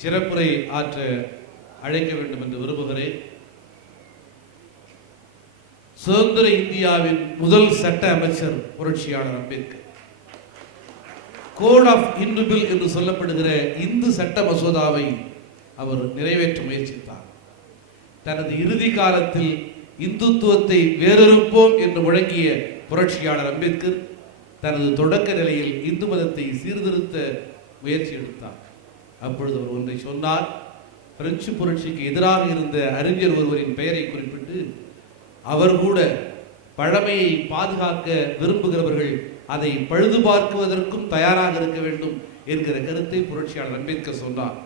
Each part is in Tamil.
சிறப்புரை ஆற்ற அழைக்க வேண்டும் என்று விரும்புகிறேன். சுதந்திர இந்தியாவின் முதல் சட்ட அமைச்சர் புரட்சியாளர் Ambedkar. Code of Hindu bill என்று சொல்லப்படுகிற இந்து சட்ட மசோதாவை அவர் நிறைவேற்ற முயற்சித்தார். தனது இறுதி காலத்தில் இந்துத்துவத்தை வேறறுப்போம் என்று முழங்கிய புரட்சியாளர் அம்பேத்கர் தனது தொடக்க நிலையில் இந்து மதத்தை சீர்திருத்த முயற்சி எடுத்தார். அப்பொழுது அவர் ஒன்றை சொன்னார். பிரெஞ்சு புரட்சிக்கு எதிராக இருந்த அறிஞர் ஒருவரின் பெயரை குறிப்பிட்டு, அவர் கூட பழமையை பாதுகாக்க விரும்புகிறவர்கள் அதை பழுது பார்க்குவதற்கும் தயாராக இருக்க வேண்டும் என்கிற கருத்தை புரட்சியாளர் அம்பேத்கர் சொன்னார்.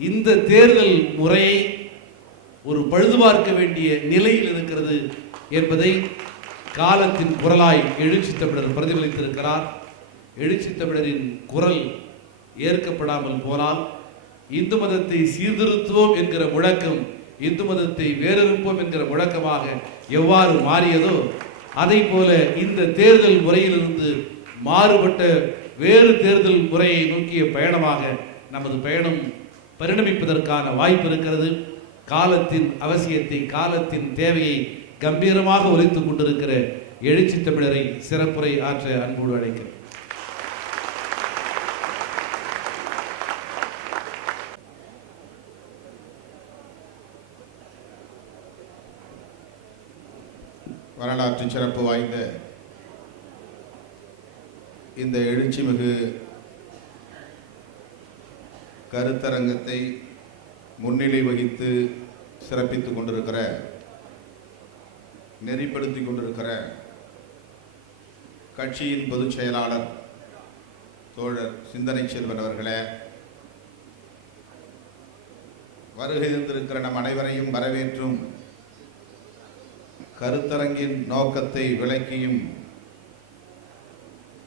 இந்த தேர்தல் முறையை ஒரு பழுது பார்க்க வேண்டிய நிலையில் இருக்கிறது என்பதை காலத்தின் குரலாய் எழுச்சி தமிழர் பிரதிபலித்திருக்கிறார். எழுச்சி தமிழரின் குரல் ஏற்கப்படாமல் போனால் இந்து மதத்தை சீர்திருத்துவோம் என்கிற முழக்கம் இந்து மதத்தை வேறறுப்போம் என்கிற முழக்கமாக எவ்வாறு மாறியதோ அதை போல இந்த தேர்தல் முறையிலிருந்து மாறுபட்ட வேறு தேர்தல் முறையை நோக்கிய பயணமாக நமது பயணம் பரிணமிப்பதற்கான வாய்ப்பு இருக்கிறது. காலத்தின் அவசியத்தை, காலத்தின் தேவையை கம்பீரமாக ஒலித்துக் கொண்டிருக்கிற எழுச்சி தமிழரை சிறப்புரை ஆற்ற அன்போடு அழைக்கிறேன். வரலாற்று சிறப்பு வாய்ந்த இந்த எழுச்சிமிகு கருத்தரங்கத்தை முன்னிலை வகித்து சிறப்பித்துக் கொண்டிருக்கிற, நெறிப்படுத்தி கொண்டிருக்கிற கட்சியின் பொதுச் செயலாளர் தோழர் சிந்தனை செல்வன் அவர்களே, வருகை தந்திருக்கிற நம் அனைவரையும் வரவேற்றும் கருத்தரங்கின் நோக்கத்தை விளக்கியும்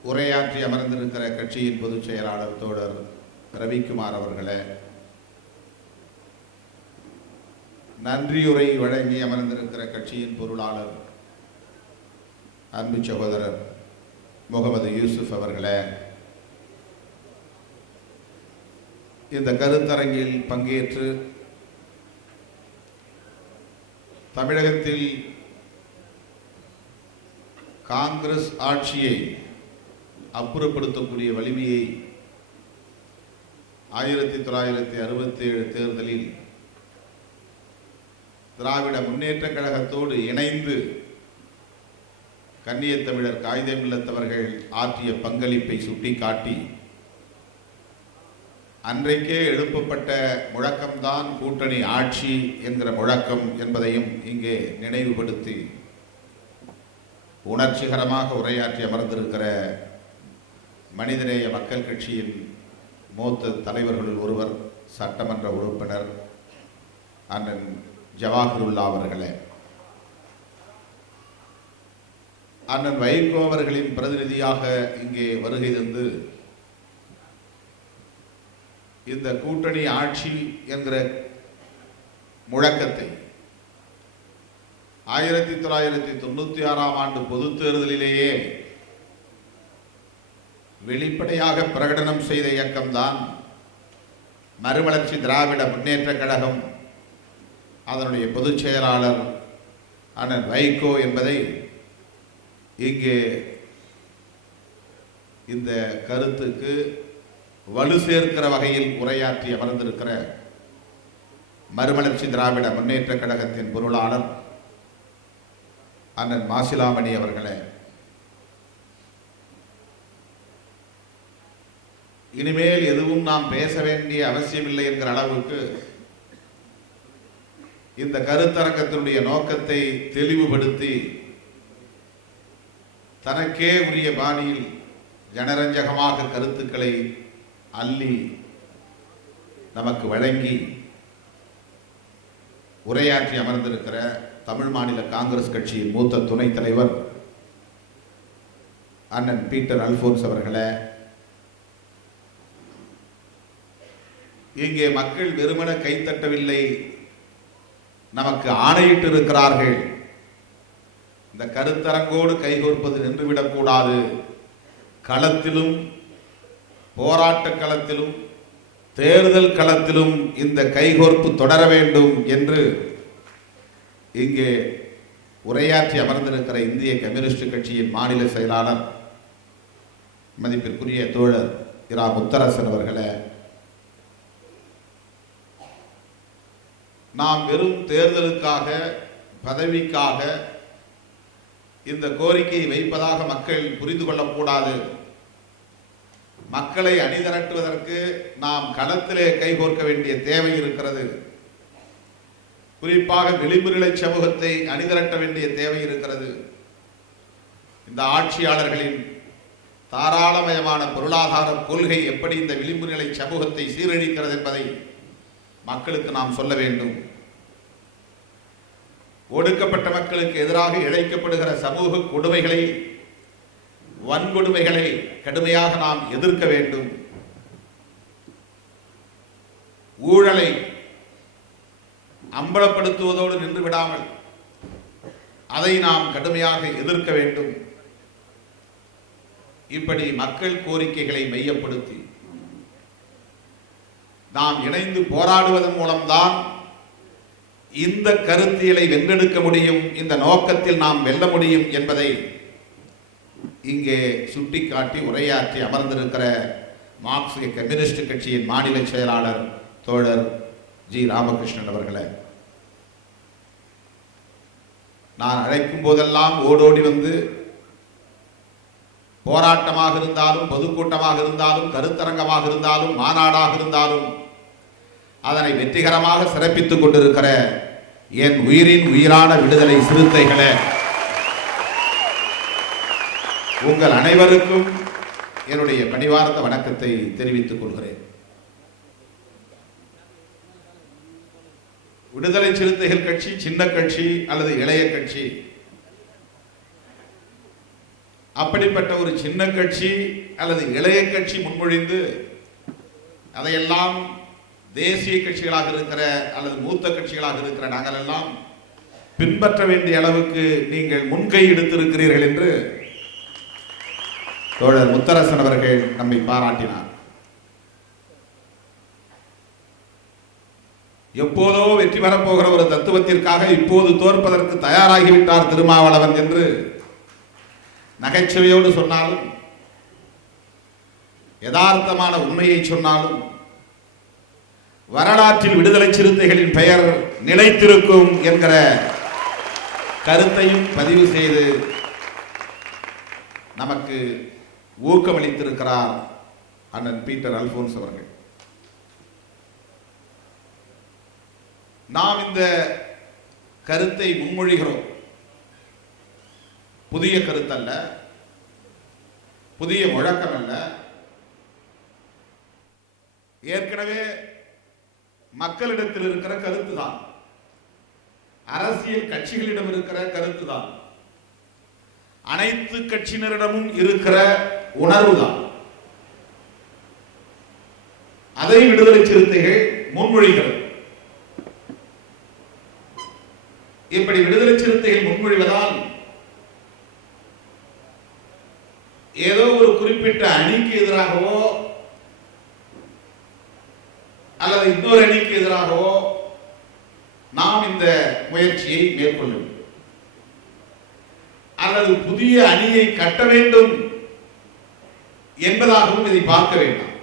உரையாற்றி அமர்ந்திருக்கிற கட்சியின் பொதுச் செயலாளர் தோழர் ரவிக்குமார் அவர்களே, நன்றியுரை வழங்கி அமர்ந்திருக்கிற கட்சியின் பொருளாளர் அன்பு சகோதரர் முகமது யூசுப் அவர்களே, இந்த கருத்தரங்கில் பங்கேற்று தமிழகத்தில் காங்கிரஸ் ஆட்சியை அப்புறப்படுத்தக்கூடிய வலிமையை 1967 தேர்தலில் திராவிட முன்னேற்ற கழகத்தோடு இணைந்து கன்னியத் தமிழர் காகிதமில்லத்தவர்கள் ஆற்றிய பங்களிப்பை சுட்டிக்காட்டி, அன்றைக்கே எழுப்பப்பட்ட முழக்கம்தான் கூட்டணி ஆட்சி என்கிற முழக்கம் என்பதையும் இங்கே நினைவுபடுத்தி உணர்ச்சிகரமாக உரையாற்றி அமர்ந்திருக்கிற மனிதநேய மக்கள் கட்சியின் மூத்த தலைவர்களுள் ஒருவர், சட்டமன்ற உறுப்பினர் அண்ணன் ஜவாஹிருல்லா அவர்களே, அண்ணன் வைகோ அவர்களின் பிரதிநிதியாக இங்கே வருகை தந்து இந்த கூட்டணி ஆட்சி என்கிற முழக்கத்தை 1996 பொது தேர்தலிலேயே வெளிப்படையாக பிரகடனம் செய்த இயக்கம்தான் மறுமலர்ச்சி திராவிட முன்னேற்ற கழகம், அதனுடைய பொதுச் செயலாளர் அண்ணன் வைகோ என்பதை இங்கே இந்த கருத்துக்கு வலு சேர்க்கிற வகையில் உரையாற்றி அமர்ந்திருக்கிற மறுமலர்ச்சி திராவிட முன்னேற்ற கழகத்தின் பொருளாளர் அண்ணன் மாசிலாமணி அவர்களே, இனிமேல் எதுவும் நாம் பேச வேண்டிய அவசியமில்லை என்கிற அளவுக்கு இந்த கருத்தரங்கத்தினுடைய நோக்கத்தை தெளிவுபடுத்தி தனக்கே உரிய பாணியில் ஜனரஞ்சகமாக கருத்துக்களை அள்ளி நமக்கு வழங்கி உரையாற்றி அமர்ந்திருக்கிற தமிழ் மாநில காங்கிரஸ் கட்சியின் மூத்த துணைத் தலைவர் அண்ணன் பீட்டர் அல்போன்ஸ் அவர்களே, இங்கே மக்கள் வெறுமன கைத்தட்டவில்லை, நமக்கு ஆணையிட்டு இருக்கிறார்கள். இந்த கருத்தரங்கோடு கைகோர்ப்பது நின்றுவிடக்கூடாது. களத்திலும் போராட்ட களத்திலும் தேர்தல் களத்திலும் இந்த கைகோர்ப்பு தொடர வேண்டும் என்று இங்கே உரையாற்றி அமர்ந்திருக்கிற இந்திய கம்யூனிஸ்ட் கட்சியின் மாநில செயலாளர் மதிப்பிற்குரிய தோழர் இரா முத்தரசன் அவர்களே, நாம் வெறும் தேர்தலுக்காக பதவிக்காக இந்த கோரிக்கையை வைப்பதாக மக்கள் புரிந்து கொள்ளக்கூடாது. மக்களை அணிதிரட்டுவதற்கு நாம் களத்திலே கைகோர்க்க வேண்டிய தேவை இருக்கிறது. குறிப்பாக விளிம்பு நிலை சமூகத்தை அணிதிரட்ட வேண்டிய தேவை இருக்கிறது. இந்த ஆட்சியாளர்களின் தாராளமயமான பொருளாதார கொள்கை எப்படி இந்த விளிம்பு நிலை சமூகத்தை சீரழிக்கிறது என்பதை மக்களுக்கு நாம் சொல்ல வேண்டும். ஒடுக்கப்பட்ட மக்களுக்கு எதிராக இழைக்கப்படுகிற சமூக கொடுமைகளை, வன்கொடுமைகளை கடுமையாக நாம் எதிர்க்க வேண்டும். ஊழலை அம்பலப்படுத்துவதோடு நின்று விடாமல் அதை நாம் கடுமையாக எதிர்க்க வேண்டும். இப்படி மக்கள் கோரிக்கைகளை மையப்படுத்தி நாம் இணைந்து போராடுவதன் மூலம்தான் இந்த கருத்தியலை வென்றெடுக்க முடியும், இந்த நோக்கத்தில் நாம் வெல்ல முடியும் என்பதை இங்கே சுட்டிக்காட்டி உரையாற்றி அமர்ந்திருக்கிற மார்க்சிய கம்யூனிஸ்ட் கட்சியின் மாநில செயலாளர் தோழர் ஜி ராமகிருஷ்ணன் அவர்களே, நான் அழைக்கும் போதெல்லாம் ஓடோடி வந்து போராட்டமாக இருந்தாலும், பொதுக்கூட்டமாக இருந்தாலும், கருத்தரங்கமாக இருந்தாலும், மாநாடாக இருந்தாலும் அதனை வெற்றிகரமாக சிறப்பித்துக் கொண்டிருக்கிற என் உயிரின் உயிரான விடுதலை சிறுத்தைகளே, உங்கள் அனைவருக்கும் என்னுடைய பணிவார்ந்த வணக்கத்தை தெரிவித்துக் கொள்கிறேன். விடுதலை சிறுத்தைகள் கட்சி சின்ன கட்சி அல்லது இளைய கட்சி, அப்படிப்பட்ட ஒரு சின்ன கட்சி அல்லது இளைய கட்சி முன்மொழிந்து அதையெல்லாம் தேசிய கட்சிகளாக இருக்கிற அல்லது மூத்த கட்சிகளாக இருக்கிற நாங்கள் எல்லாம் பின்பற்ற வேண்டிய அளவுக்கு நீங்கள் முன்கை எடுத்திருக்கிறீர்கள் என்று தோழர் முத்தரசன் அவர்கள் நம்மை பாராட்டினார். எப்போதோ வெற்றி பெறப்போகிற ஒரு தத்துவத்திற்காக இப்போது தோற்பதற்கு தயாராகிவிட்டார் திருமாவளவன் என்று நகைச்சுவையோடு சொன்னாலும், யதார்த்தமான உண்மையை சொன்னாலும், வரலாற்றில் விடுதலை சிறுத்தைகளின் பெயர் நிலைத்திருக்கும் என்கிற கருத்தையும் பதிவு செய்து நமக்கு ஊக்கமளித்திருக்கிறார் அண்ணன் பீட்டர் அல்போன்ஸ் அவர்கள். நாம் இந்த கருத்தை முன்மொழிகிறோம். புதிய கருத்தல்ல, புதிய முழக்கம் அல்ல. ஏற்கனவே மக்களிடத்தில் இருக்கிற கருத்து தான், அரசியல் கட்சிகளிடம் இருக்கிற கருத்து தான், அனைத்து கட்சியினரிடமும் இருக்கிற உணர்வு தான். அதை விடுதலை சிறுத்தைகள் முன்மொழிகிறது. இப்படி விடுதலை சிறுத்தைகள் முன்மொழிவதால் ஏதோ ஒரு குறிப்பிட்ட அணிக்கு எதிராகவோ அல்லது இன்னொரு அணிக்கு எதிராகவோ நாம் இந்த முயற்சியை மேற்கொள்ள வேண்டும், அல்லது புதிய அணியை கட்ட வேண்டும் என்பதாகவும் இதை பார்க்க வேண்டாம்.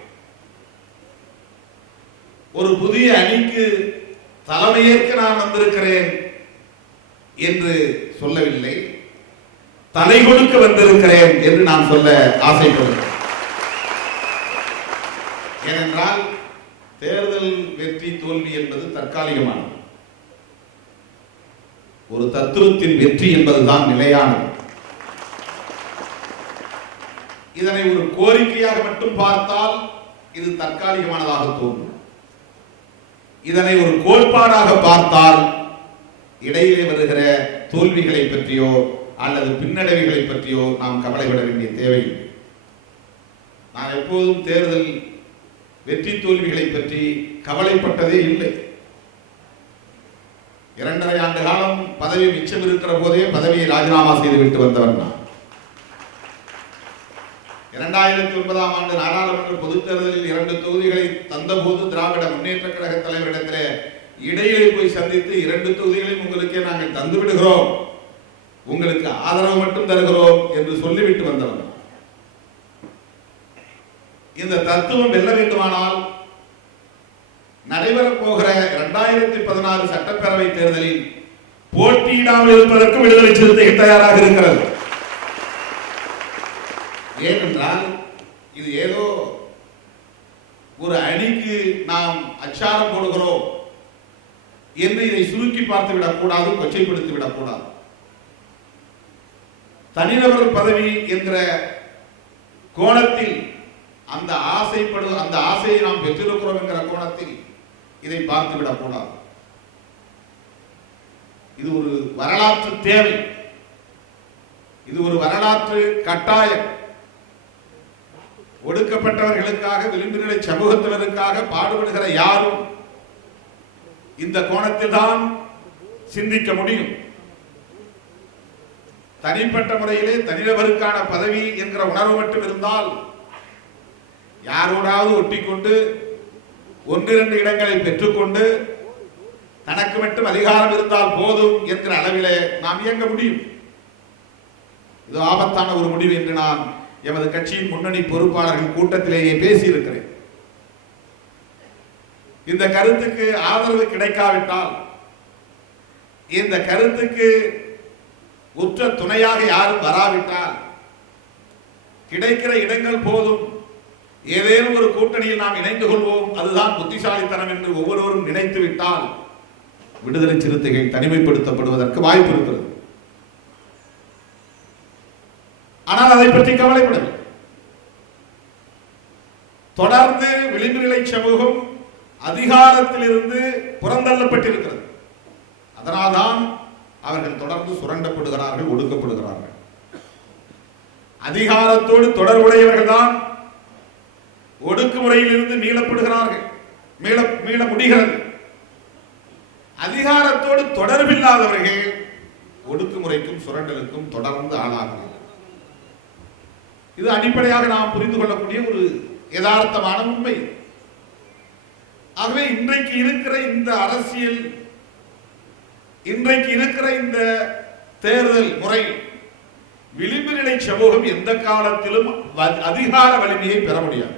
ஒரு புதிய அணிக்கு தலைமையேற்க நான் வந்திருக்கிறேன் என்று சொல்லவில்லை, தலை கொடுக்க வந்திருக்கிறேன் என்று நான் சொல்ல ஆசைப்படுகிறேன். ஏனென்றால் தேர்தல் வெற்றி தோல்வி என்பது தற்காலிகமானது. ஒரு தத்துவத்தின் வெற்றி என்பதுதான் நிலையானது. இதனை ஒரு கோரிக்கையாக மட்டும் பார்த்தால் இது தற்காலிகமானதாக தோன்றும். இதனை ஒரு கோட்பாடாக பார்த்தால் இடையிலே வருகிற தோல்விகளை பற்றியோ அல்லது பின்னடைவுகளை பற்றியோ நாம் கவலைப்பட வேண்டிய தேவை. நான் எப்போதும் தேர்தல் வெற்றி தோல்விகளை பற்றி கவலைப்பட்டதே இல்லை. 2.5 ஆண்டு காலம் பதவி மிச்சம் இருக்கிற போதே பதவியை ராஜினாமா செய்துவிட்டு வந்தவன் நான். 2009ஆம் ஆண்டு நாடாளுமன்ற பொதுத் தேர்தலில் 2 தொகுதிகளை தந்தபோது திராவிட முன்னேற்ற கழக தலைவரிடத்திலே இடையிலே போய் சந்தித்து 2 தொகுதிகளையும் உங்களுக்கே நாங்கள் தந்து விடுகிறோம், உங்களுக்கு ஆதரவு மட்டும் தருகிறோம் என்று சொல்லிவிட்டு வந்தவர்கள். இந்த தத்துவம் வெல்ல வேண்டுமானால் நடைபெறப் போகிற 2016 சட்டப்பேரவை தேர்தலில் போட்டியிடாமல் இருப்பதற்கு விடுதலை சிறுத்தைகள் தயாராக இருக்கிறது. ஏனென்றால் இது ஏதோ ஒரு அணிக்கு நாம் அச்சாரம் போடுகிறோம் என்று இதை சுருக்கி பார்த்து விடக்கூடாது, கொச்சைப்படுத்தி விடக்கூடாது. தனிநபர் பதவி என்கிற கோணத்தில் அந்த ஆசையை நாம் பெற்றிருக்கிறோம் என்கிற கோணத்தில் இதை பார்த்து விடக்கூடாது. இது ஒரு வரலாற்று தேவை, இது ஒரு வரலாற்று கட்டாயம். ஒடுக்கப்பட்டவர்களுக்காக, விளிம்புநிலை சமூகத்தினருக்காக பாடுபடுகிற யாரும் இந்த கோணத்தில் தான் சிந்திக்க முடியும். தனிப்பட்ட முறையிலே தனிநபருக்கான பதவி என்கிற உணர்வு மட்டும் இருந்தால் யாரோடாவது ஒட்டிக்கொண்டு 1-2 இடங்களை பெற்றுக்கொண்டு தனக்கு மட்டும் அதிகாரம் இருந்தால் போதும் என்கிற அளவிலே நாம் இயங்க முடியும். இது ஆபத்தான ஒரு முடிவு என்று நான் எமது கட்சியின் முன்னணி பொறுப்பாளர்கள் கூட்டத்திலேயே பேசியிருக்கிறேன். இந்த கருத்துக்கு ஆதரவு கிடைக்காவிட்டால், இந்த கருத்துக்கு உற்ற துணையாக யாரும் வராவிட்டால், கிடைக்கிற இடங்கள் போதும், ஏதேனும் ஒரு கூட்டணியில் நாம் இணைந்து கொள்வோம், அதுதான் புத்திசாலித்தனம் என்று ஒவ்வொருவரும் நினைத்து விட்டால் விடுதலை சிறுத்தைகள் தனிமைப்படுத்தப்படுவதற்கு வாய்ப்பு இருக்கிறது. ஆனால் அதை பற்றி கவலைப்படவில்லை. தொடர்ந்து விளிம்புநிலை சமூகம் அதிகாரத்திலிருந்து புறந்தள்ளப்பட்டிருக்கிறது. அதனால்தான் அவர்கள் தொடர்ந்து சுரண்டப்படுகிறார்கள், ஒடுக்கப்படுகிறார்கள். அதிகாரத்தோடு தொடர்புடையவர்கள் தான் ஒடுக்குமுறையில் இருந்து மீளப்படுகிறார்கள், மீள முடிகிறது. அதிகாரத்தோடு தொடர்பில்லாதவர்கள் ஒடுக்குமுறைக்கும் சுரண்டலுக்கும் தொடர்ந்து ஆளாகிறார்கள். இது அடிப்படையாக நாம் புரிந்து கொள்ளக்கூடிய ஒரு யதார்த்தமான உண்மை. ஆகவே இன்றைக்கு இருக்கிற இந்த அரசியல், இன்றைக்கு இருக்கிற இந்த தேர்தல் முறை, விளிம்புநிலை சமூகம் எந்த காலத்திலும் அதிகார வலிமையை பெற முடியாது.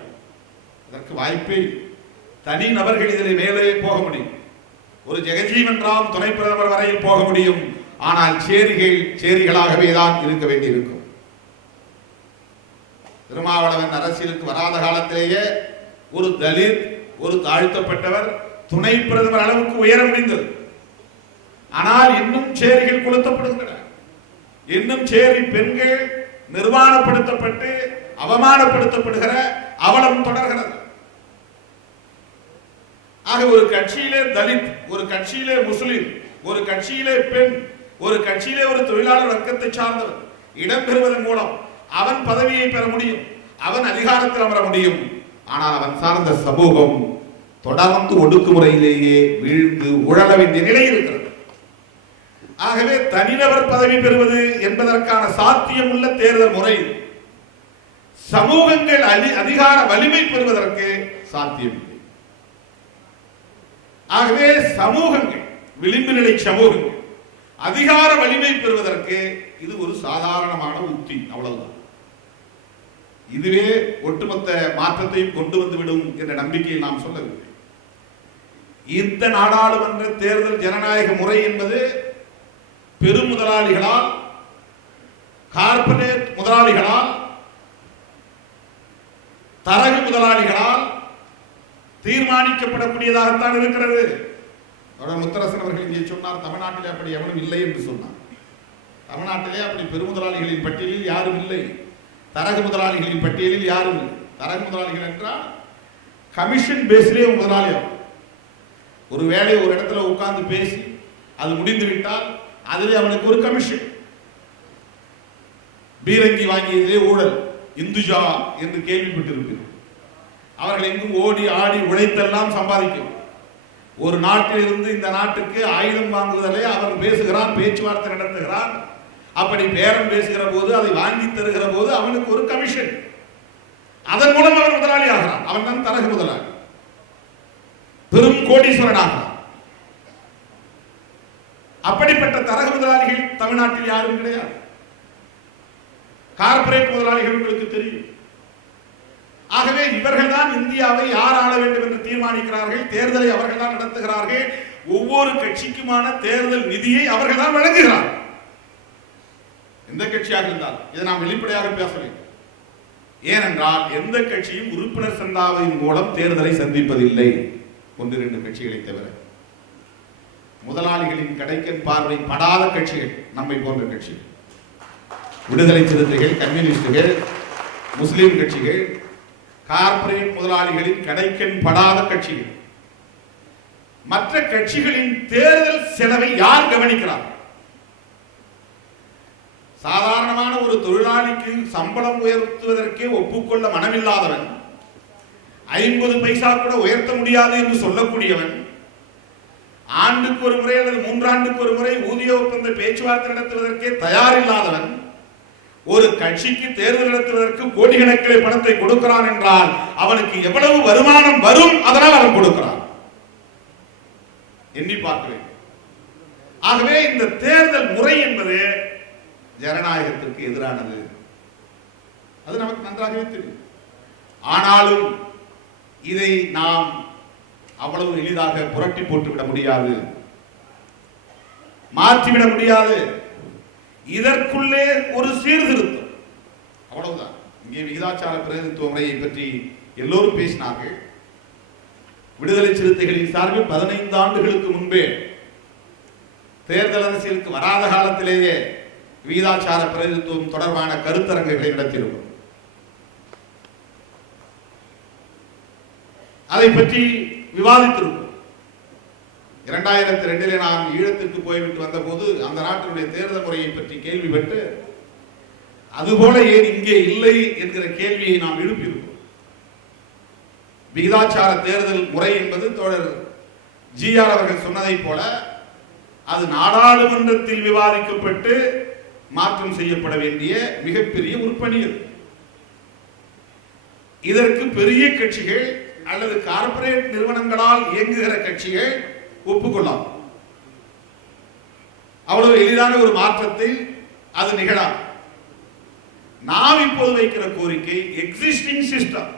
அதற்கு வாய்ப்பே. தனி நபர்கள் இதில் மேலே போக முடியும், ஒரு ஜெகஜீவன் ராம் துணை பிரதமர் வரையில் போக முடியும். ஆனால் சேரிகளாகவே தான் இருக்க வேண்டியிருக்கும். திருமாவளவன் அரசியலுக்கு வராத காலத்திலேயே ஒரு தலித், ஒரு தாழ்த்தப்பட்டவர் துணை பிரதமர் அளவுக்கு உயர முடிந்தது. ஆனால் இன்னும் சேரிகள் கொளுத்தப்படுகின்றன. இன்னும் சேரி பெண்கள் நிர்வாணப்படுத்தப்பட்டு அவமானப்படுத்தப்படுகிற அவலம் தொடர்கிறது. ஆக ஒரு கட்சியிலே தலித், ஒரு கட்சியிலே முஸ்லிம், ஒரு கட்சியிலே பெண், ஒரு கட்சியிலே ஒரு தொழிலாளர் வர்க்கத்தை சார்ந்தவர் இடம்பெறுவதன் மூலம் அவன் பதவியை பெற முடியும், அவன் அதிகாரத்தில் அமர முடியும். ஆனால் அவன் சார்ந்த சமூகம் தொடர்ந்து ஒடுக்குமுறையிலேயே வீழ்ந்து உழல வேண்டிய நிலை இருக்கிறது. ஆகவே தனிநபர் பதவி பெறுவது என்பதற்கான சாத்தியம் உள்ள தேர்தல் முறை சமூகங்கள் அதிகார வலிமை பெறுவதற்கு சாத்தியமில்லை. ஆகவே சமூகங்கள், விளிம்பு நிலை சமூகங்கள் அதிகார வலிமை பெறுவதற்கு இது ஒரு சாதாரணமான உத்தி, அவ்வளவுதான். இதுவே ஒட்டுமொத்த மாற்றத்தையும் கொண்டு வந்துவிடும் என்ற நம்பிக்கையை நாம் சொல்லவில்லை. இந்த நாடாளுமன்ற தேர்தல் ஜனநாயக முறை என்பது பெரும் முதலாளிகளால், கார்ப்பரேட் முதலாளிகளால், தரகு முதலாளிகளால் தீர்மானிக்கப்படக்கூடியதாகத்தான் இருக்கிறது. முத்தரசன் அவர்கள் இங்கே சொன்னார், தமிழ்நாட்டிலே அப்படி எவனும் இல்லை என்று சொன்னார். தமிழ்நாட்டிலே அப்படி பெருமுதலாளிகளின் பட்டியலில் யாரும் இல்லை, தரகு முதலாளிகளின் பட்டியலில் யாரும் இல்லை. தரகு முதலாளிகள் என்றால் கமிஷன் பேஸிலே முதலாளி. ஒரு வேலையை ஒரு இடத்துல உட்கார்ந்து பேசி அது முடிந்து விட்டால் அதிலே அவனுக்கு ஒரு கமிஷன். பீரங்கி வாங்கியதிலே ஊழல், இந்துஜா என்று கேள்விப்பட்டிருப்பீர்கள். அவர்கள் எங்கும் ஓடி ஆடி உழைத்தெல்லாம் சம்பாதிக்கும். ஒரு நாட்டில் இருந்து இந்த நாட்டுக்கு ஆயுதம் வாங்குவதிலே அவன் பேசுகிறான், பேச்சுவார்த்தை நடத்துகிறான். அப்படி பேரம் பேசுகிற போது, அதை வாங்கி தருகிற போது அவனுக்கு ஒரு கமிஷன். அதன் மூலம் அவன் முதலாளி ஆகிறான். அவன் தான் தரகு முதலாளி, பெரும் கோடீஸ்வரன் ஆகிறான். அப்படிப்பட்ட தரகு முதலாளிகள் தமிழ்நாட்டில் யாரும் கிடையாது. கார்ப்பரேட் முதலாளிகள் உங்களுக்கு தெரியும். ஆகவே இவர்கள் தான் இந்தியாவை யார் ஆள வேண்டும் என்று தீர்மானிக்கிறார்கள். தேர்தலை அவர்கள் தான் நடத்துகிறார்கள். ஒவ்வொரு கட்சிக்குமான தேர்தல் நிதியை அவர்கள் தான் வழங்குகிறார்கள். எந்த கட்சியாக இருந்தால் இதை நாம் வெளிப்படையாக பேச வேண்டும். ஏனென்றால் எந்த கட்சியும் உறுப்பினர் சந்தாவின் மூலம் தேர்தலை சந்திப்பதில்லை, 1-2 கட்சிகளை தவிர. முதலாளிகளின் கடைக்கன் பார்வை படாத கட்சிகள் நம்மை போன்ற கட்சிகள், விடுதலை சிறுத்தைகள், கம்யூனிஸ்டுகள், முஸ்லிம் கட்சிகள், கார்ப்பரேட் முதலாளிகளின் கடைக்கன் படாத கட்சிகள். மற்ற கட்சிகளின் தேர்தல் செலவை யார் கவனிக்கிறார்? சாதாரணமான ஒரு தொழிலாளிக்கு சம்பளம் உயர்த்துவதற்கே ஒப்புக்கொள்ள மனமில்லாதவன், 50 பைசா கூட உயர்த்த முடியாது என்று சொல்லக்கூடியவன், ஆண்டுக்கு ஒரு முறை அல்லது 3 ஆண்டுக்கு ஒரு முறை ஊதிய ஒப்பந்த பேச்சுவார்த்தை நடத்துவதற்கே தயாரில்லாதவன் ஒரு கட்சிக்கு தேர்தல் நடத்துவதற்கு கோடிக்கணக்கிலே பணத்தை கொடுக்கிறான் என்றால் அவனுக்கு எவ்வளவு வருமானம் வரும், அதனால் அவன் கொடுக்கிறான். எண்ணி பார்க்க வேண்டும். ஆகவே இந்த தேர்தல் முறை என்பது ஜனநாயகத்திற்கு எதிரானது. அது நமக்கு நன்றாகவே தெரியும். ஆனாலும் இதை நாம் அவ்வளவு எளிதாக புரட்டி போட்டு விட முடியாது, மாற்றிவிட முடியாது. இதற்குள்ளே ஒரு சீர்திருத்தம், அவ்வளவுதான். இங்கே விகிதாச்சார பிரதிநிதித்துவ முறையை பற்றி எல்லோரும் பேசினார்கள். விடுதலை சிறுத்தைகளின் சார்பில் 15 ஆண்டுகளுக்கு முன்பே தேர்தல் அரசியலுக்கு வராத காலத்திலேயே விகிதாச்சார பிரதிநிதித்துவம் தொடர்பான கருத்தரங்குகளை நடத்தியிருக்கிறோம். அதை பற்றி விவாதித்திருக்கிறோம். 2002 நாம் ஈழத்திற்கு போய்விட்டு வந்த போது அந்த நாட்டினுடைய தேர்தல் முறையை பற்றி கேள்விப்பட்டு அதுபோல ஏன் இங்கே இல்லை என்கிற கேள்வியை நாம் எழுப்பியிருக்கிறோம். விகிதாச்சார தேர்தல் முறை என்பது தோழர் ஜிஆர் அவர்கள் சொன்னதை போல அது நாடாளுமன்றத்தில் விவாதிக்கப்பட்டு மாற்றம் செய்யப்பட வேண்டிய மிகப்பெரிய உறுப்பணி. இதற்கு பெரிய கட்சிகள் அல்லது கார்ப்பரேட் நிறுவனங்களால் இயங்குகிற கட்சிகள் ஒப்புக்கொள்ளலாம். அவ்வளவு எளிதான ஒரு மாற்றத்தை அது நிகழாம். நாம் இப்போது வைக்கிற கோரிக்கை எக்ஸிஸ்டிங் சிஸ்டம்,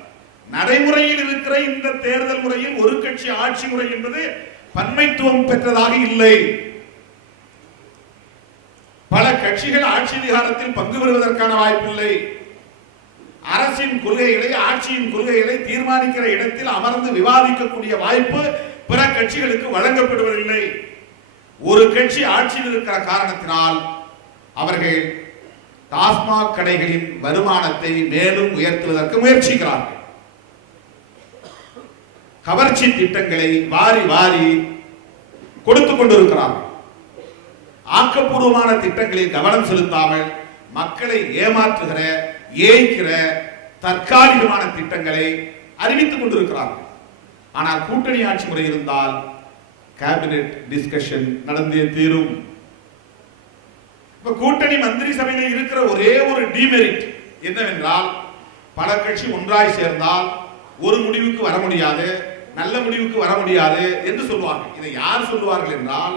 நடைமுறையில் இருக்கிற இந்த தேர்தல் முறையில் ஒரு கட்சி ஆட்சி முறை என்பது பன்மைத்துவம் பெற்றதாக இல்லை. பல கட்சிகள் ஆட்சி அதிகாரத்தில் பங்கு பெறுவதற்கான வாய்ப்பில்லை. அரசின் கொள்கைகளை, ஆட்சியின் கொள்கைகளை தீர்மானிக்கிற இடத்தில் அமர்ந்து விவாதிக்கக்கூடிய வாய்ப்பு பிற கட்சிகளுக்கு வழங்கப்படுவதில்லை. ஒரு கட்சி ஆட்சியில் இருக்கிற காரணத்தினால் அவர்கள் டாஸ்மாக் கடைகளின் வருமானத்தை மேலும் உயர்த்துவதற்கு முயற்சிக்கிறார்கள். கவர்ச்சி திட்டங்களை வாரி வாரி கொடுத்துக் கொண்டிருக்கிறார்கள். ஆக்கப்பூர்வமான திட்டங்களில் கவனம் செலுத்தாமல் மக்களை ஏமாற்றுகிற, ஏய்க்கிற தற்காலிகமான திட்டங்களை அறிவித்துக் கொண்டிருக்கிறார்கள். ஆனால் கூட்டணி ஆட்சி முறை இருந்தால் கேபினெட் டிஸ்கஷன் நடந்தே தீரும். இப்ப கூட்டணி மந்திரி சபையில் இருக்கிற ஒரே ஒரு டிமெரிட் என்னவென்றால் பல கட்சி ஒன்றாய் சேர்ந்தால் ஒரு முடிவுக்கு வர முடியாது, நல்ல முடிவுக்கு வர முடியாது என்று சொல்வார்கள். இதை யார் சொல்வார்கள் என்றால்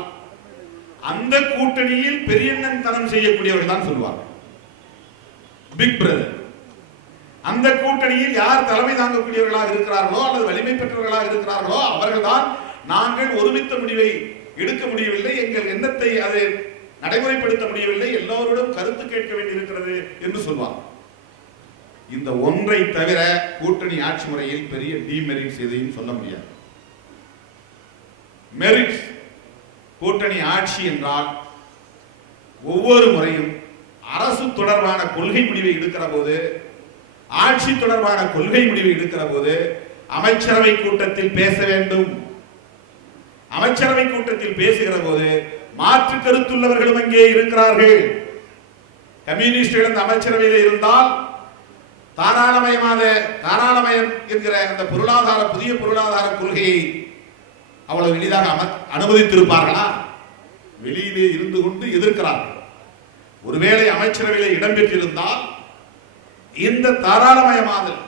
அந்த கூட்டணியில் பெரியண்ணன் தனம் செய்யக்கூடியவர்கள் தான் சொல்வார்கள். Big brother. அந்த கூட்டணியில் யார் தலைமை தாங்கக்கூடியவர்களாக இருக்கிறார்களோ அல்லது வலிமை பெற்றவர்களாக இருக்கிறார்களோ அவர்கள் தான் நாங்கள் ஒருமித்த முடிவை எடுக்க முடியவில்லை, எங்கள் எண்ணத்தை அதை நடைமுறைப்படுத்த முடியவில்லை, எல்லோருடன் கருத்து கேட்க வேண்டியிருக்கிறது என்று சொல்வார். இந்த ஒன்றை தவிர கூட்டணி ஆட்சி முறையில் பெரிய டிமெரிட்ஸ் எதையும் சொல்ல முடியாது. மெரிட்ஸ், கூட்டணி ஆட்சி என்றால் ஒவ்வொரு முறையும் அரசு தொடர்பான கொள்கை முடிவை எடுக்கிற போது, ஆட்சி தொடர்பான கொள்கை முடிவை எடுக்கிற போது அமைச்சரவை கூட்டத்தில் பேச வேண்டும். அமைச்சரவை கூட்டத்தில் பேசுகிற போது மாற்று கருத்துள்ளவர்களும் அங்கே இருக்கிறார்கள். கம்யூனிஸ்டுகள் அந்த அமைச்சரவையில் இருந்தால் தாராளமயம் என்கிற அந்த புதிய பொருளாதார கொள்கையை அவ்வளவு எளிதாக அனுமதித்திருப்பார்களா? வெளியிலே இருந்து கொண்டு எதிர்க்கிறார்கள். ஒருவேளை அமைச்சரவையில் இடம்பெற்றிருந்தால் இந்த தாராளமயமாதல்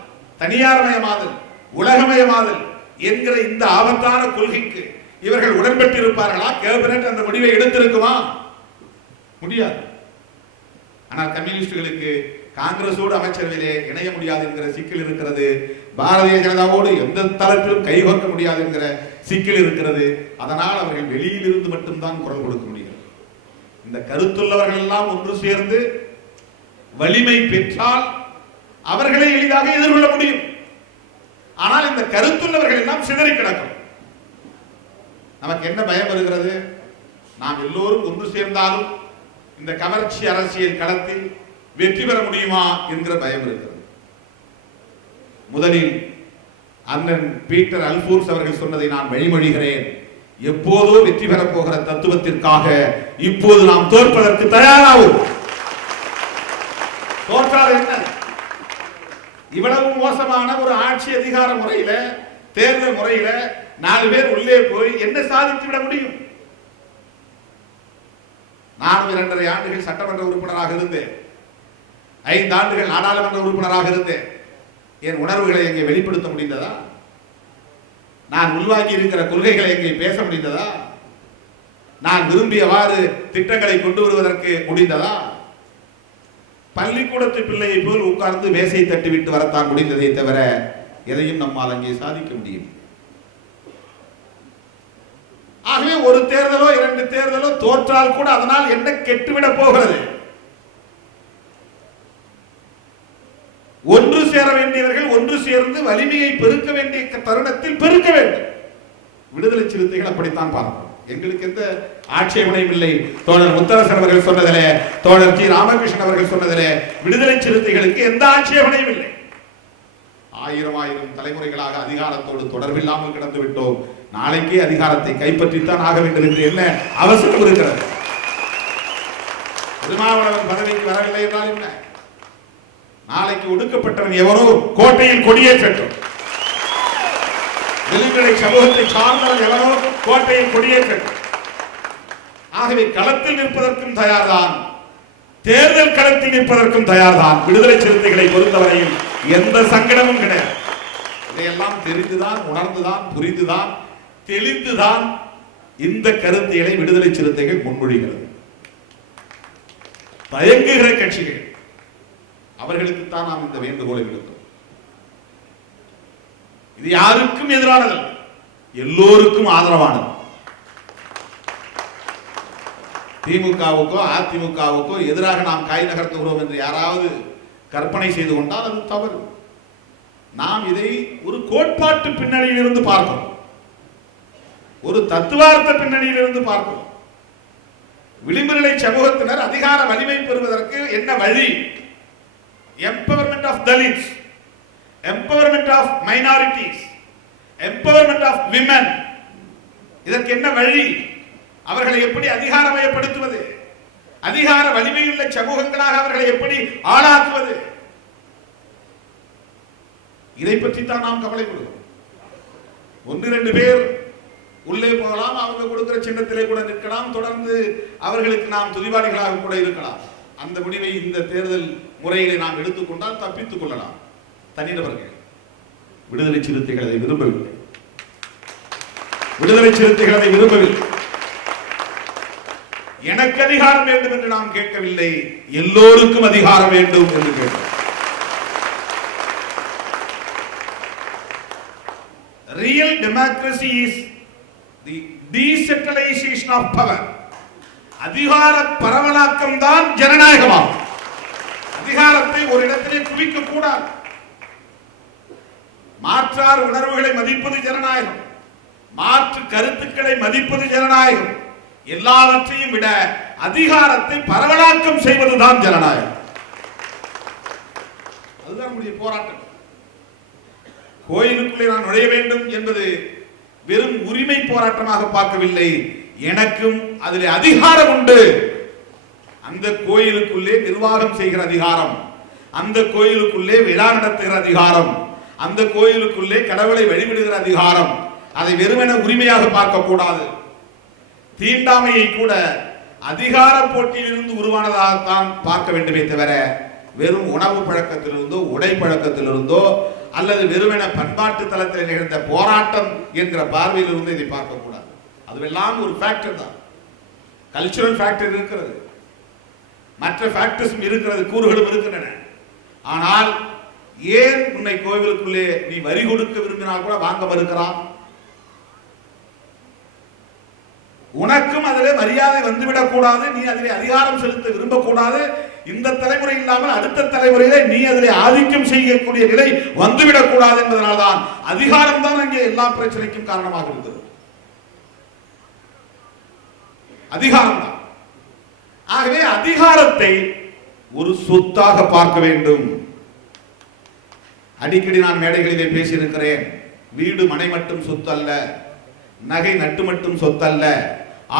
தனியார்மயமாதல், உலகமயமாதல் என்கிற இந்த ஆபத்தான கொள்கைக்கு இவர்கள் உடன்பட்டிருப்பார்களா? கேபினட் அந்த முடிவை எடுத்திருக்குமா? முடியாது. ஆனால் கம்யூனிஸ்டுகளுக்கு காங்கிரஸோடு அமைச்சரவையிலே இணைய முடியாது என்கிற சிக்கல் இருக்கிறது. பாரதிய ஜனதாவோடு எந்த தளத்திலும் கைகோர்க்க முடியாது என்கிற சிக்கல் இருக்கிறது. அதனால் அவர்கள் வெளியில் இருந்து மட்டும்தான் குரல் கொடுக்க முடியும். இந்த கருத்துள்ளவர்கள் எல்லாம் ஒன்று சேர்ந்து வலிமை பெற்றால் அவர்களை எளிதாக எதிர்கொள்ள முடியும். ஆனால் இந்த கருத்துள்ளவர்கள் எல்லாம் சிதறி கிடக்கும். நமக்கு என்ன பயம் வருகிறது? நாம் எல்லோரும் ஒன்று சேர்ந்தாலும் இந்த கவர்ச்சி அரசியல் களத்தில் வெற்றி பெற முடியுமா என்கிற பயம் இருக்கிறது. முதலில் அண்ணன் பீட்டர் அல்போன்ஸ் அவர்கள் சொன்னதை நான் வழிமொழிகிறேன். எப்போதோ வெற்றி பெறப் போகிற தத்துவத்திற்காக இப்போது நாம் தோற்பதற்கு தயாராகும். தோற்றால் என்ன? இவ்வளவு மோசமான ஒரு ஆட்சி அதிகார முறையில, தேர்தல் முறையில 4 பேர் உள்ளே போய் என்ன சாதித்து விட முடியும்? நான் 2.5 ஆண்டுகள் சட்டமன்ற உறுப்பினராக இருந்தேன். 5 ஆண்டுகள் நாடாளுமன்ற உறுப்பினராக இருந்தேன். என் உணர்வுகளை எங்கே வெளிப்படுத்த முடிந்ததா? நான் உள்வாங்கி இருக்கிற கொள்கைகளை எங்கே பேச முடிந்ததா? நான் விரும்பியவாறு திட்டங்களை கொண்டு வருவதற்கு முடிந்ததா? பள்ளிக்கூடத்து பிள்ளையை போல் உட்கார்ந்து வேசையை தட்டிவிட்டு வரத்தான் முடிந்ததை தவிர எதையும் நம்மால் அங்கே சாதிக்க முடியும். ஆகவே ஒரு தேர்தலோ 2 தேர்தலோ தோற்றால் கூட அதனால் என்ன கெட்டுவிட போகிறது? ஒன்று சேர வேண்டியவர்கள் ஒன்று சேர்ந்து வலிமையை பெருக்க வேண்டிய தருணத்தில் பெருக்க வேண்டும். விடுதலை சிறுத்தைகள் அப்படித்தான் பார்ப்போம். எங்களுக்கு எந்த ஆட்சேபனையும் இல்லை. தோழர் முத்தரசன் அவர்கள் சொன்னதிலே, தோழர் ஜி ராமகிருஷ்ணன் அவர்கள் சொன்னதிலே விடுதலை சிறுத்தைகளுக்கு எந்த ஆட்சேபனையும் இல்லை. 1000 தலைமுறைகளாக அதிகாரத்தோடு தொடர்பில்லாமல் கிடந்து விட்டோம். நாளைக்கே அதிகாரத்தை கைப்பற்றித்தான் ஆக வேண்டும் என்று என்ன அவசரம் இருக்கிறது? திருமாவளவன் பதவிக்கு வரவில்லை என்றால் என்ன? நாளைக்கு ஒடுக்கப்பட்டவன் எவரோ கோட்டையில் கொடியேற்றட்டும். வெளிநிலை சமூகத்தை சார்ந்தவன் எவரோ கோட்டையில் கொடியேற்றட்டும். ஆகவே களத்தில் நிற்பதற்கும் தயார்தான், தேர்தல் களத்தில் நிற்பதற்கும் தயார்தான். விடுதலை சிறுத்தைகளை பொறுத்தவரையில் எந்த சங்கடமும் கிடையாது. இதையெல்லாம் தெரிந்துதான், உணர்ந்துதான், புரிந்துதான், தெளிந்துதான் இந்த கருத்தியலை விடுதலை சிறுத்தைகள் முன்மொழிகிறது. தயங்குகிற கட்சிகள் அவர்களுக்குத்தான் நாம் இந்த வேண்டுகோளை விடுத்தோம். இது யாருக்கும் எதிரானது, எல்லோருக்கும் ஆதரவானது. திமுகவுக்கோ அதிமுகவுக்கோ எதிராக நாம் கை நகர்த்துகிறோம் என்று யாராவது கற்பனை செய்து கொண்டால் அது தவறு. நாம் இதை ஒரு கோட்பாட்டு பின்னணியில் இருந்து பார்க்கிறோம், ஒரு தத்துவார்த்த பின்னணியில் இருந்து பார்க்கிறோம். விளிம்பு நிலை சமூகத்தினர் அதிகார வலிமை பெறுவதற்கு என்ன வழி? Empowerment of Dalits, empowerment of minorities, empowerment of women. இதற்கு என்ன வழி? அவர்களை எப்படி அதிகாரமயப்படுத்துவது? அதிகார வலிமையுள்ள சமூகங்களாக அவர்களை எப்படி ஆளாக்குவது? இதை பற்றி தான் நாம் கவலைப்படுகிறோம். 1-2 பேர் உள்ளே போகலாம், அவங்க கொடுக்கிற சின்னத்திலே கூட நிற்கலாம், தொடர்ந்து அவர்களுக்கு நாம் துதிபாடிகளாக கூட இருக்கலாம். அந்த முடிவை இந்த தேர்தல் முறைகளை நாம் எடுத்துக்கொண்டால் தப்பித்துக் கொள்ளலாம். தனிநபர்கள். விடுதலை சிறுத்தைகள் அதை விரும்பவில்லை. விடுதலை சிறுத்தைகள் அதை விரும்பவில்லை. எனக்கு அதிகாரம் வேண்டும் என்று நாம் கேட்கவில்லை, எல்லோருக்கும் அதிகாரம் வேண்டும் என்று கேட்டோம். Real democracy is the decentralization of power. அதிகார பரவலாக்கம் தான் ஜனநாயகமாகும். அதிகாரத்தை ஒரு இடத்திலே குவிக்க கூடாது. மாற்றார் உணர்வுகளை மதிப்பது ஜனநாயகம், மாற்று கருத்துக்களை மதிப்பது ஜனநாயகம். எல்லாவற்றையும் விட அதிகாரத்தை பரவலாக்கம் செய்வதுதான் ஜனநாயகம். அதுதான் நம்முடைய போராட்டம். கோயிலுக்குள்ளே நான் நுழைய வேண்டும் என்பது வெறும் உரிமை போராட்டமாக பார்க்கவில்லை. எனக்கும் அதிலே அதிகாரம் உண்டு. அந்த கோயிலுக்குள்ளே நிர்வாகம் செய்கிற அதிகாரம், அந்த கோயிலுக்குள்ளே விழா நடத்துகிற அதிகாரம், அந்த கோயிலுக்குள்ளே கடவுளை வழிபடுகிற அதிகாரம். அதை வெறுமென உரிமையாக பார்க்க கூடாது. தீண்டாமையை கூட அதிகார போட்டியிலிருந்து உருவானதாகத்தான் பார்க்க வேண்டுமே தவிர வெறும் உணவு பழக்கத்திலிருந்தோ உடை பழக்கத்திலிருந்தோ அல்லது வெறுமென பண்பாட்டு தளத்தில் நிகழ்ந்த போராட்டம் என்கிற பார்வையில் இருந்து இதை பார்க்கக்கூடாது. அதுவெல்லாம் ஒரு ஃபேக்டர் தான். கல்ச்சுரல் ஃபேக்டர் இருக்கிறது, மற்ற ஃபேக்டர்ஸும் இருக்கிறது, கூறுகளும் இருக்கின்றன. ஆனால் ஏன் உன்னை கோவிலுக்குள்ளே நீ வரி கொடுக்க விரும்பினால் கூட வாங்க மறுக்கிறான்? உனக்கும் அதிலே மரியாதை வந்துவிடக் கூடாது, நீ அதிலே அதிகாரம் செலுத்த விரும்பக்கூடாது. இந்த தலைமுறை இல்லாமல் அடுத்த தலைமுறையிலே நீ அதிலே ஆதிக்கம் செய்யக்கூடிய நிலை வந்துவிடக் கூடாது என்பதனால்தான் அதிகாரம் தான் அங்கே எல்லா பிரச்சனைக்கும் காரணமாக இருக்கிறது. அதிகாரம் தான். ஆகவே அதிகாரத்தை ஒரு சொத்தாக பார்க்க வேண்டும். அடிக்கடி நான் மேடைகளிலே பேசியிருக்கிறேன். வீடு மனை மட்டும் சொத்து அல்ல, நகை நட்டு மட்டும் சொத்தல்ல,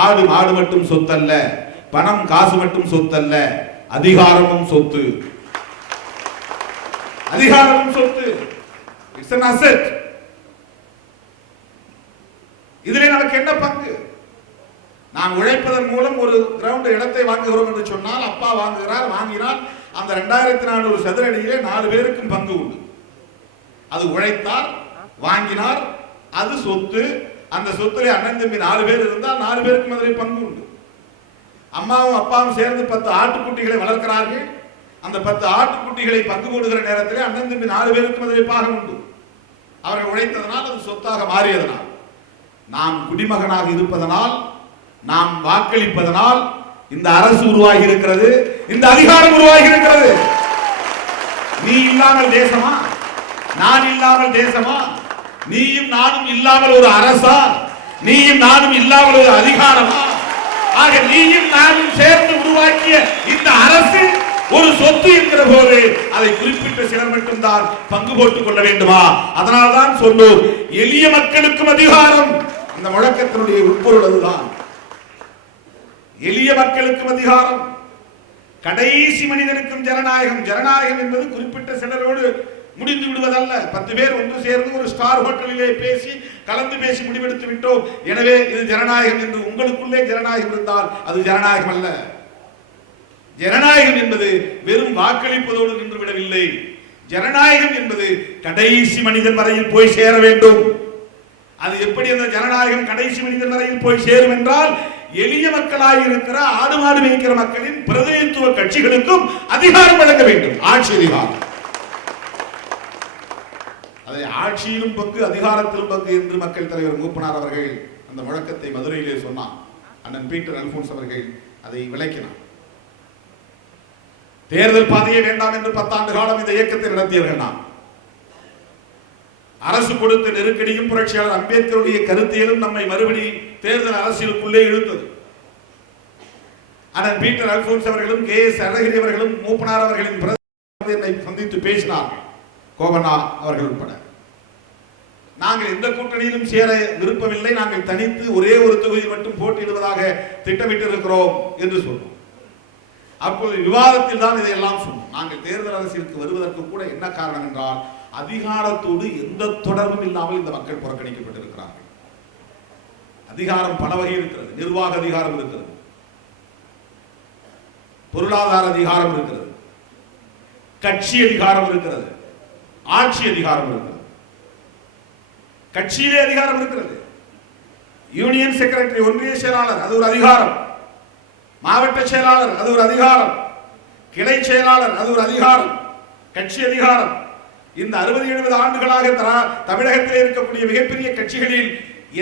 ஆடு மாடு மட்டும் சொத்தல்ல, பணம் காசு மட்டும் சொத்தல்ல, அதிகாரமும் சொத்து. அதிகாரமும் சொத்து. It's an asset. இதிலே நமக்கு என்ன பங்கு? நாம் உழைப்பதன் மூலம் ஒரு கிரவுண்ட் இடத்தை வாங்குகிறோம் என்று சொன்னால், அப்பா வாங்குகிறார், வாங்கினால் அந்த 2400 சதுர அடியிலே 4 பேருக்கும் பங்கு உண்டு. அது உழைத்தார், வாங்கினார், அது சொத்து. அந்த சொத்துல அண்ணன் தம்பி 4 பேர் இருந்தால் 4 பேருக்கும் அதிலே பங்கு உண்டு. அம்மாவும் அப்பாவும் சேர்ந்து 10 ஆட்டுக்குட்டிகளை வளர்க்கிறார்கள். அந்த 10 ஆட்டுக்குட்டிகளை பங்கு போடுகிற நேரத்தில் அண்ணன் தம்பி 4 பேருக்கும் அதிலே பாகம் உண்டு. அவர்கள் உழைத்ததனால் அது சொத்தாக மாறியதனால், நாம் குடிமகனாக இருப்பதனால், நாம் வாக்களிப்பதனால் இந்த அரசு உருவாகி இருக்கிறது, இந்த அதிகாரம் உருவாகி இருக்கிறது. நீ இல்லாமல் தேசமா? நான் இல்லாமல் தேசமா? நீயும் நானும் இல்லாமல் ஒரு அரசா? நீயும் நானும் இல்லாமல் ஒரு அதிகாரமா? ஆக நீயும் நானும் சேர்ந்து உருவாக்கிய இந்த அரசு ஒரு சொத்து என்கிற போது அதை குறிப்பிட்ட சிலர் மட்டும்தான் பங்கு போட்டுக் கொள்ள வேண்டுமா? அதனால்தான் சொன்னோம், எளிய மக்களுக்கும் அதிகாரம். அந்த முழக்கத்தினுடைய உட்பொருள் அதுதான். எளிய மக்களுக்கும் அதிகாரம், கடைசி மனிதனுக்கும் ஜனநாயகம். ஜனநாயகம் என்பது குறிப்பிட்ட சிலரோடு முடிந்து விடுவதல்ல. 10 பேர் ஒன்று சேர்ந்து ஒரு ஸ்டார் ஹோட்டலிலே பேசி கலந்து பேசி முடிவெடுத்து விட்டோம், எனவே இது ஜனநாயகம் என்று உங்களுக்குள்ளே ஜனநாயகம் இருந்தால் அது ஜனநாயகம் அல்ல. ஜனநாயகம் என்பது வெறும் வாக்களிப்பதோடு நின்று விடவில்லை. ஜனநாயகம் என்பது கடைசி மனிதன் வரையில் போய் சேர வேண்டும். அது எப்படி அந்த ஜனநாயகம் கடைசி மனிதன் வரையில் போய் சேரும் என்றால், எளிய மக்களாக இருக்கிற ஆடு மாடு மேய்க்கிற மக்களின் பிரதிநிதித்துவ கட்சிகளுக்கும் அதிகாரம் வழங்க வேண்டும். ஆட்சி அதிகாரம். அதை ஆட்சியிலும் பங்கு, அதிகாரத்திலும் பங்கு என்று மக்கள் தலைவர் மூப்பனார் அவர்கள் அந்த முழக்கத்தை மதுரையிலே சொன்னார். அண்ணன் பீட்டர் அல்போன்ஸ் அவர்கள் அதை விளக்கினார். தேர்தல் பாதையே வேண்டாம் என்று 10 ஆண்டு காலம் இந்த இயக்கத்தை நடத்தியவர்கள் நாம். அரசு கொடுத்த நெருக்கடியும் புரட்சியாளர் அம்பேத்கருடைய கருத்தியலும் நம்மை மறுபடி தேர்தல் அரசியலுக்குள்ளே இழுத்தது. அண்ணன் பீட்டர் அல்போன்ஸ் அவர்களும் KS அழகிரி அவர்களும் மூப்பனார் அவர்களின் என்னை சந்தித்து பேசினார்கள், கோவண்ணா அவர்கள் உட்பட. நாங்கள் எந்த கூட்டணியிலும் சேர விருப்பமில்லை, நாங்கள் தனித்து ஒரே ஒரு தொகுதியில் மட்டும் போட்டியிடுவதாக திட்டமிட்டு இருக்கிறோம் என்று சொன்னோம். அப்போது விவாதத்தில் தான் இதையெல்லாம் சொன்னோம். நாங்கள் தேர்தல் அரசியலுக்கு வருவதற்கு கூட என்ன காரணம் என்றால், அதிகாரத்தோடு எந்த தொடர்பும் இல்லாமல் இந்த மக்கள் புறக்கணிக்கப்பட்டிருக்கிறார்கள். அதிகாரம் பல வகை இருக்கிறது. நிர்வாக அதிகாரம் இருக்கிறது, பொருளாதார அதிகாரம் இருக்கிறது, கட்சி அதிகாரம் இருக்கிறது, ஆட்சி அதிகாரம் இருக்கிறது. கட்சியிலே அதிகாரம் இருக்கிறது. யூனியன் செக்ரட்டரி, ஒன்றிய செயலாளர், அது ஒரு அதிகாரம். மாவட்ட செயலாளர், அது ஒரு அதிகாரம். கிளை செயலாளர், அது ஒரு அதிகாரம். கட்சி அதிகாரம். இந்த 60-70 ஆண்டுகளாக தமிழகத்தில் இருக்கக்கூடிய மிகப்பெரிய கட்சிகளில்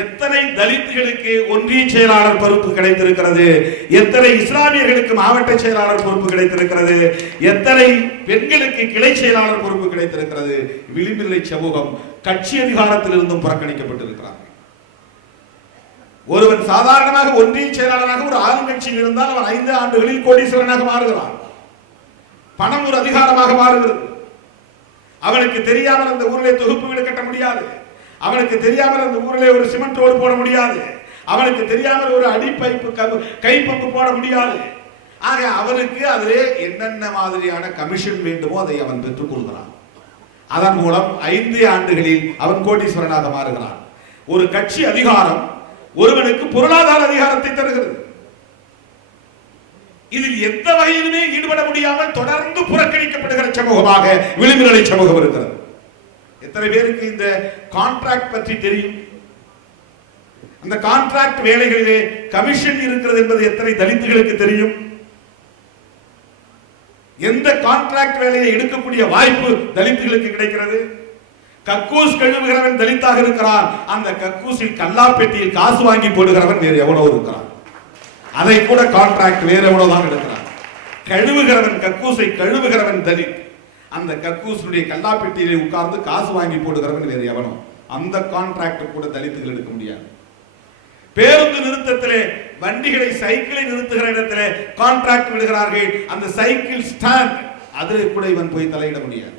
எத்தனை தலித்துகளுக்கு ஒன்றிய செயலாளர் பொறுப்பு கிடைத்திருக்கிறது, எத்தனை இஸ்லாமியர்களுக்கு மாவட்ட செயலாளர் பொறுப்பு கிடைத்திருக்கிறது, எத்தனை பெண்களுக்கு கிளை செயலாளர் பொறுப்பு கிடைத்திருக்கிறது. விளிம்புநிலை சமூகம் கட்சி அதிகாரத்தில் இருந்தும் புறக்கணிக்கப்பட்டிருக்கிறார்கள். ஒருவன் சாதாரணமாக ஒன்றிய செயலாளராக ஒரு ஆளுங்கட்சியில் இருந்தால் அவன் 5 ஆண்டுகளில் கோடீஸ்வரனாக மாறுகிறான். பணம் ஒரு அதிகாரமாக மாறுகிறது. அவனுக்கு தெரியாமல் அந்த ஊரிலே தொகுப்பு வீடு கட்ட முடியாது. அவனுக்கு தெரியாமல் அந்த ஊரிலே ஒரு சிமெண்ட் ரோடு போட முடியாது. அவனுக்கு தெரியாமல் ஒரு அடிப்பைப்பு கைப்பம்பு போட முடியாது. ஆக அவனுக்கு அதிலே என்னென்ன மாதிரியான கமிஷன் வேண்டுமோ அதை அவன் பெற்றுக் கொள்கிறான். அதன் மூலம் 5 ஆண்டுகளில் அவன் கோடீஸ்வரனாக மாறுகிறான். ஒரு கட்சி அதிகாரம் ஒருவனுக்கு பொருளாதார அதிகாரத்தை தருகிறது. இதில் எந்த வகையிலுமே ஈடுபட முடியாமல் தொடர்ந்து புறக்கணிக்கப்படுகிற சமூகமாக விளிம்புநிலை சமூகம் இருக்கிறது. எத்தனை பேருக்கு இந்த கான்ட்ராக்ட் பற்றி தெரியும்? அந்த கான்ட்ராக்ட் வேலைகளிலே கமிஷன் இருக்கிறது என்பது எத்தனை தலித்துகளுக்கு தெரியும்? எந்த கான்ட்ராக்ட் வேலையை எடுக்கக்கூடிய வாய்ப்பு தலித்துகளுக்கு கிடைக்கிறது? கக்கூஸ் கழுவுகிறவன் தலித்தாக இருக்கிறான், அந்த கக்கூஸில் கல்லாப்பெட்டியில் காசு வாங்கி போடுகிறவன் வேறு எவனோ இருக்கிறான். அதை கூட கான்ட்ராக்ட் வேறு எவனோ தான் எடுக்கிறான். கழுவுகிறவன், கக்கூஸை கழுவுகிறவன் தலித், அந்த கக்கூஸுடைய கல்லாப்பெட்டியிலே உட்கார்ந்து காசு வாங்கி போடுகிறவன் வேறு எவனோ. அந்த கான்ட்ராக்ட் கூட தலித்துகள் எடுக்க முடியாது. பேருந்து நிறுத்தத்திலே வண்டிகளை, சைக்கிளை நிறுத்துகிற இடத்திலே கான்ட்ராக்ட் விடுகிறார்கள். அந்த சைக்கிள் ஸ்டாண்ட், அதில் கூட இவன் போய் தலையிட முடியாது.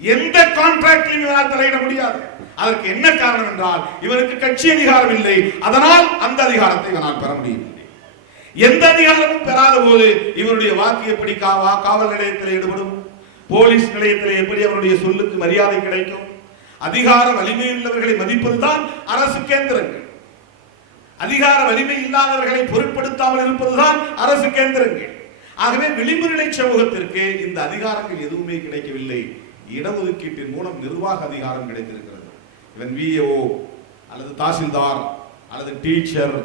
எந்த கான்ட்ராக்டிலும் இவனால் தலையிட முடியாது. அதற்கு என்ன காரணம் என்றால், இவருக்கு கட்சி அதிகாரம் இல்லை. அதனால் அந்த அதிகாரத்தை இவனால் பெற முடியவில்லை. எந்த அதிகாரமும் பெறாத போது இவருடைய வாக்கு எப்படி காவல் நிலையத்தில் ஈடுபடும்? போலீஸ் நிலையத்தில் எப்படி அவருடைய சொல்லுக்கு மரியாதை கிடைக்கும்? அதிகார வலிமை உள்ளவர்களை மதிப்பதுதான் அரசு கேந்திரங்கள். அதிகார வலிமை இல்லாதவர்களை பொருட்படுத்தாமல் இருப்பதுதான் அரசு கேந்திரங்கள். ஆகவே விளிம்பு நிலை சமூகத்திற்கு இந்த அதிகாரங்கள் எதுவுமே கிடைக்கவில்லை. இடஒதுக்கீட்டின் மூலம் நிர்வாக அதிகாரம் கிடைத்திருக்கிறது. இவன் விஏஓ அல்லது தாசில்தார் அல்லது டீச்சர்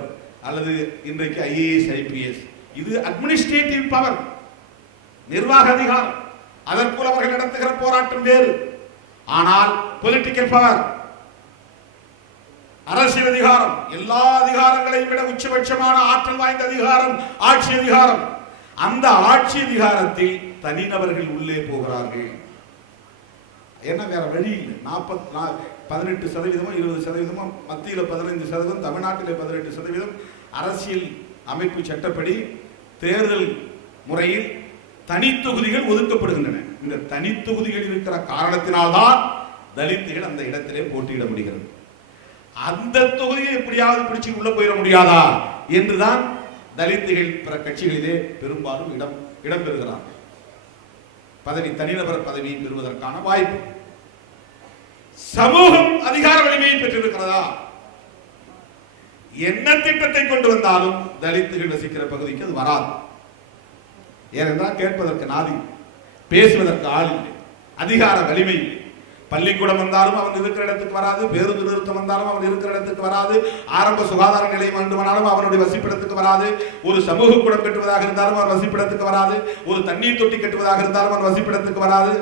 அல்லது இன்றைக்கு ஐஏஎஸ் ஐபிஎஸ், இது அட்மினிஸ்ட்ரேட்டிவ் பவர், நிர்வாக அதிகாரம். அதற்குள் அவர்கள் நடத்துகிற போராட்டம் வேறு. ஆனால் பொலிட்டிக்கல் பவர், அரசியல் அதிகாரம், எல்லா அதிகாரங்களையும் விட உச்சபட்சமான ஆற்றல் வாய்ந்த அதிகாரம் ஆட்சி அதிகாரம். அந்த ஆட்சி அதிகாரத்தில் தனிநபர்கள் உள்ளே போகிறார்கள். என்ன வேற வழி இல்லை. 18% 20%, மத்தியில் 15%, தமிழ்நாட்டில் 18% அரசியல் அமைப்பு சட்டப்படி தேர்தல் முறையில் தனித்தொகுதிகள் ஒதுக்கப்படுகின்றன. இந்த தனித்தொகுதிகள் இருக்கிற காரணத்தினால்தான் தலித்துகள் அந்த இடத்திலே போட்டியிட முடிகிறது. அந்த தொகுதியை எப்படியாவது பிடிச்சு உள்ள போயிட முடியாதா என்றுதான் தலித்துகள் பிற கட்சிகளிலே பெரும்பாலும் இடம்பெறுகிறார்கள். பதவி, தனிநபர் பதவியை பெறுவதற்கான வாய்ப்பு. சமூகம் அதிகார வலிமையை பெற்றிருக்கிறதா? என்ன திட்டத்தை கொண்டு வந்தாலும் தலித்துகள் வசிக்கிற பகுதிக்கு அது வராது. ஏனென்றால் கேட்பதற்கு நாதி, பேசுவதற்கு ஆள் இல்லை, அதிகார வலிமை இல்லை. பள்ளிக்கூடம் வந்தாலும் அவன் இருக்கிற இடத்துக்கு வராது, பேருந்து நிறுத்தம் வந்தாலும் அவன் இருக்கிற இடத்துக்கு வராது, ஆரம்ப சுகாதார நிலையம் வேண்டுமானாலும் அவனுடைய வசிப்பிடத்துக்கு வராது, ஒரு சமூக கூடம் கட்டுவதாக இருந்தாலும் அவன் வசிப்பிடத்துக்கு வராது, ஒரு தண்ணீர் தொட்டி கட்டுவதாக இருந்தாலும் அவன் வசிப்பிடத்துக்கு வராது,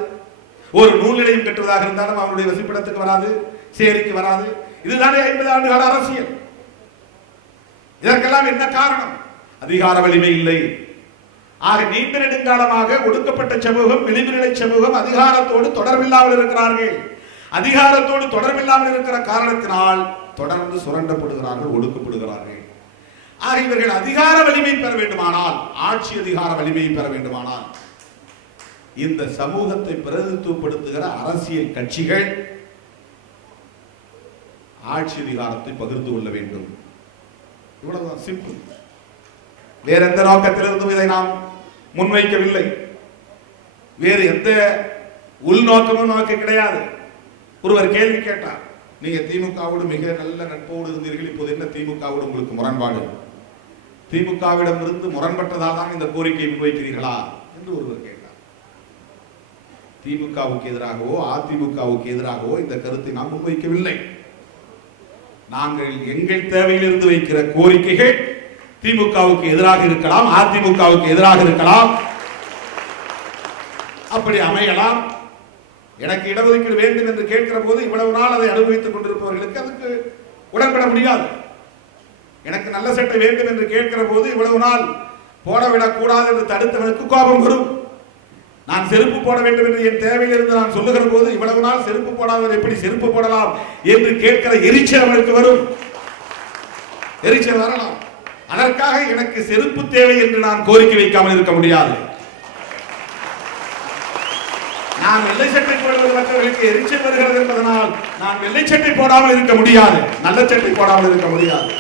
ஒரு நூல் நிலையம் கட்டுவதாக இருந்தாலும் அவனுடைய வசிப்பிடத்துக்கு வராது, சேரிக்கு வராது. இதுதானே 50 ஆண்டுகால அரசியல். இதற்கெல்லாம் என்ன காரணம்? அதிகார வலிமை இல்லை. ஆக நீண்ட நெடுங்காலமாக ஒடுக்கப்பட்ட சமூகம், விளிம்பு நிலை சமூகம் அதிகாரத்தோடு தொடர்பில்லாமல் இருக்கிறார்கள். அதிகாரத்தோடு தொடர்பில்லாமல் இருக்கிற காரணத்தினால் தொடர்ந்து சுரண்டப்படுகிறார்கள், ஒடுக்கப்படுகிறார்கள். ஆக இவர்கள் அதிகார வலிமை பெற வேண்டுமானால், ஆட்சி அதிகார வலிமையை பெற வேண்டுமானால், இந்த சமூகத்தை பிரதிநிதித்துவப்படுத்துகிற அரசியல் கட்சிகள் ஆட்சி அதிகாரத்தை பகிர்ந்து கொள்ள வேண்டும். இவ்வளவுதான், சிம்பிள். வேற எந்த நோக்கத்திலிருந்தும் இதை நாம் முன்வைக்கவில்லை. வேறு எந்த உள்நோக்கமும் நமக்கு கிடையாது. ஒருவர் கேள்வி கேட்டார், நீங்க திமுகவோடு மிக நல்ல நட்போடு இருந்தீர்கள், இப்போது என்ன திமுகவோடு உங்களுக்கு முரண்பாடு? திமுகவிடம் இருந்து முரண்பட்டதால் தான் இந்த கோரிக்கையை முன்வைக்கிறீர்களா என்று ஒருவர் கேட்டார். திமுகவுக்கு எதிராகவோ அதிமுகவுக்கு எதிராகவோ இந்த கருத்தை நாம் முன்வைக்கவில்லை. நாங்கள் எங்கள் தேவையிலிருந்து வைக்கிற கோரிக்கைகள் திமுகவுக்கு எதிராக இருக்கலாம், அதிமுகவுக்கு எதிராக இருக்கலாம், அப்படி அமையலாம். எனக்கு இடஒதுக்கீடு வேண்டும் என்று கேட்கிற போது இவ்வளவு நாள் அதை அனுபவித்துக் கொண்டிருப்பவர்களுக்கு அதுக்கு உடன்பட முடியாது. எனக்கு நல்ல சட்டை வேண்டும் என்று கேட்கிற போது இவ்வளவு நாள் போடவிடக் கூடாது என்று தடுத்தவனுக்கு கோபம் வரும். நான் செருப்பு போட வேண்டும் என்று என் தேவையிலிருந்து நான் சொல்லுகிற போது இவ்வளவு நாள் செருப்பு போடாதவர் எப்படி செருப்பு போடலாம் என்று கேட்கிற எரிச்சல் அவனுக்கு வரும். எரிச்சல் வரலாம். அதற்காக எனக்கு செருப்பு தேவை என்று நான் கோரிக்கை வைக்காமல் இருக்க முடியாது. நான் வெள்ளை சட்டை போடுவது மற்றவர்களுக்கு எரிச்சல் வருகிறது என்பதனால் நான் வெள்ளை சட்டை போடாமல் இருக்க முடியாது, நல்ல சட்டை போடாமல் இருக்க முடியாது.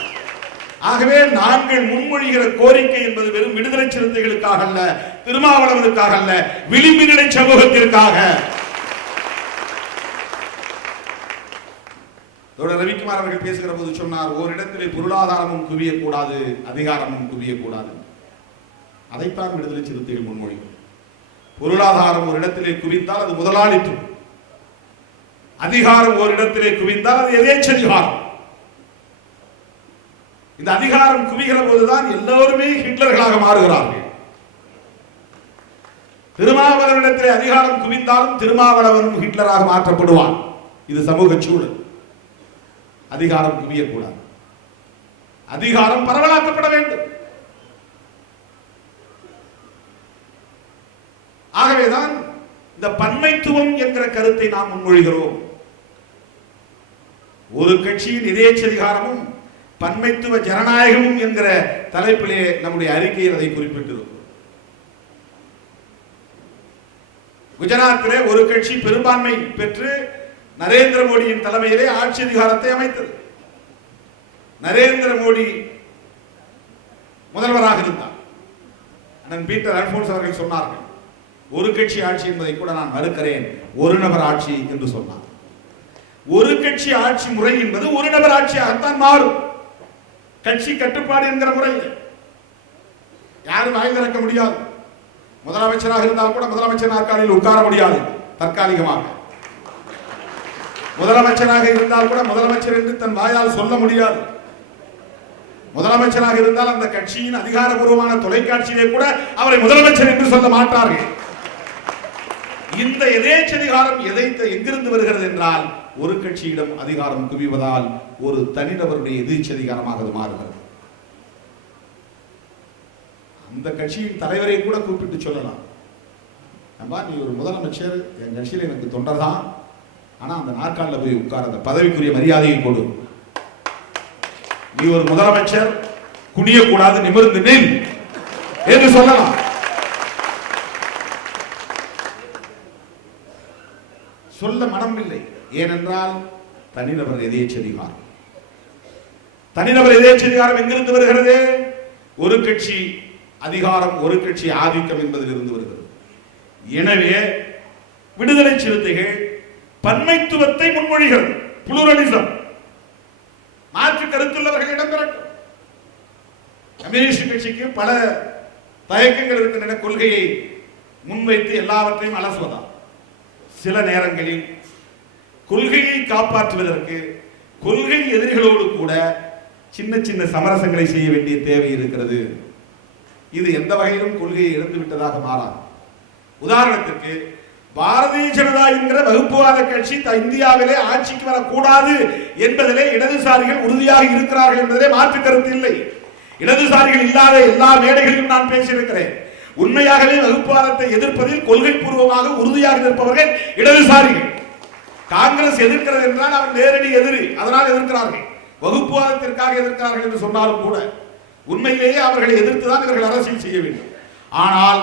ஆகவே நாங்கள் முன்மொழிகிற கோரிக்கை என்பது வெறும் விடுதலை சிறுத்தைகளுக்காக அல்ல, திருமாவளவனுக்காக அல்ல, விளிம்பு நிலை சமூகத்திற்காக. ரவிக்குமார் அவர்கள் பேசுகிற போது சொன்னார், ஓரிடத்திலே பொருளாதாரமும் குவியக்கூடாது, அதிகாரமும் குவியக்கூடாது. அதைத்தான் விடுதலை சிறுத்தைகள் முன்மொழியும். பொருளாதாரம் ஒரு இடத்திலே குவித்தால் அது முதலாளித்துவம், அதிகாரம் ஓரிடத்திலே குவிந்தால் அது எதேச்சதிகாரம். இந்த அதிகாரம் குவிகிற போதுதான் எல்லோருமே ஹிட்லர்களாக மாறுகிறார்கள். திருமாவளவனிடத்திலே அதிகாரம் குவிந்தாலும் திருமாவளவனும் ஹிட்லராக மாற்றப்படுவான். இது சமூக சூழல். அதிகாரம் குவியக்கூடாது. அதிகாரம் பரவலாக்கப்பட வேண்டும். ஆகவேதான் இந்த பன்மைத்துவம் என்கிற கருத்தை நாம் முன்மொழிகிறோம். ஒரு கட்சியின் எதேச்சதிகாரமும் பன்மைத்துவ ஜனநாயகமும் என்கிற தலைப்பிலே நம்முடைய அறிக்கையில் அதை குறிப்பிட்டிருக்கிறோம். குஜராத்திலே ஒரு கட்சி பெரும்பான்மை பெற்று நரேந்திர மோடியின் தலைமையிலே ஆட்சி அதிகாரத்தை அமைத்தது. நரேந்திர மோடி முதல்வராக இருந்தார். அண்ணன் பீட்டர் அல்போன்ஸ் அவர்கள் சொன்னார்கள், ஒரு கட்சி ஆட்சி என்பதை கூட நான் மறுக்கிறேன், ஒரு நபர் ஆட்சி என்று சொன்னார். ஒரு கட்சி ஆட்சி முறை என்பது ஒரு நபர் ஆட்சியாகத்தான் மாறும். கட்சி கட்டுப்பாடு என்கிற முறையில் யாரும் வாய் திறக்க முடியாது. முதலமைச்சராக இருந்தால் கூட முதலமைச்சர் நாற்காலியில் உட்கார முடியாது. தற்காலிகமாக முதலமைச்சராக இருந்தால் கூட முதலமைச்சர் என்று தன் வாயால் சொல்ல முடியாது. முதலமைச்சராக இருந்தால் அந்த கட்சியின் அதிகாரப்பூர்வமான தொலைக்காட்சியிலே கூட அவரை முதலமைச்சர் என்று சொல்ல மாட்டார்கள். இந்த எதேச்சதிகாரம் எங்கிருந்து வருகிறது என்றால், ஒரு கட்சியிடம் அதிகாரம் குவிவதால் ஒரு தனிநபருடைய எதேச்சதிகாரமாக அது மாறுகிறது. அந்த கட்சியின் தலைவரை கூட கூப்பிட்டு சொல்லலாம், நீ ஒரு முதலமைச்சர், என் கட்சியில் எனக்கு தொண்டர் தான், ஆனா அந்த நாற்காலில் போய் உட்கார, அந்த பதவிக்குரிய மரியாதையை கொடு. நீ ஒரு முதலமைச்சர், குனியக்கூடாது, நிமிர்ந்து நில் என்று சொல்லலாம். சொல்ல மனம் இல்லை. ஏனென்றால் தனிநபர் எதேச்சதிகாரம். தனிநபர் எதேச்சதிகாரம் எங்கிருந்து வருகிறது? ஒரு கட்சி அதிகாரம், ஒரு கட்சி ஆதிக்கம் என்பதில் இருந்து வருகிறது. எனவே விடுதலை சிறுத்தைகள் பன்மைத்துவத்தை முன்மொழிகிறது. புளூரலிசம், மாற்று கருத்துள்ளவர்கள் இடம்பெறட்டும். கம்யூனிஸ்ட் கட்சிக்கு பல தயக்கங்கள் இருக்கின்றன. கொள்கையை முன்வைத்து எல்லாவற்றையும் அலசுவதா. சில நேரங்களில் கொள்கையை காப்பாற்றுவதற்கு கொள்கை எதிரிகளோடு கூட சின்ன சின்ன சமரசங்களை செய்ய வேண்டிய தேவை இருக்கிறது. இது எந்த வகையிலும் கொள்கையை இழந்து விட்டதாக மாறாது. உதாரணத்திற்கு, பாரதிய ஜனதா என்கிற வகுப்புவாத கட்சி இந்தியாவிலே ஆட்சிக்கு வரக்கூடாது என்பதிலே இடதுசாரிகள் உறுதியாக இருக்கிறார்கள் என்பதிலே மாற்று கருத்து இல்லை. இடதுசாரிகள் இல்லாத எல்லா மேடைகளிலும் நான் பேசியிருக்கிறேன். உண்மையாகவே வகுப்புவாதத்தை எதிர்ப்பதில் கொள்கை பூர்வமாக உறுதியாக இருப்பவர்கள் இடதுசாரிகள். காங்கிரஸ் எதிர்க்கிறது என்றால் அவர் நேரடி எதிரி, அதனால் எதிர்க்கிறார்கள். வகுப்புவாதத்திற்காக எதிர்க்கிறார்கள் என்று சொன்னாலும் கூட உண்மையிலேயே அவர்களை எதிர்த்துதான் இவர்கள் அரசியல் செய்ய வேண்டும். ஆனால்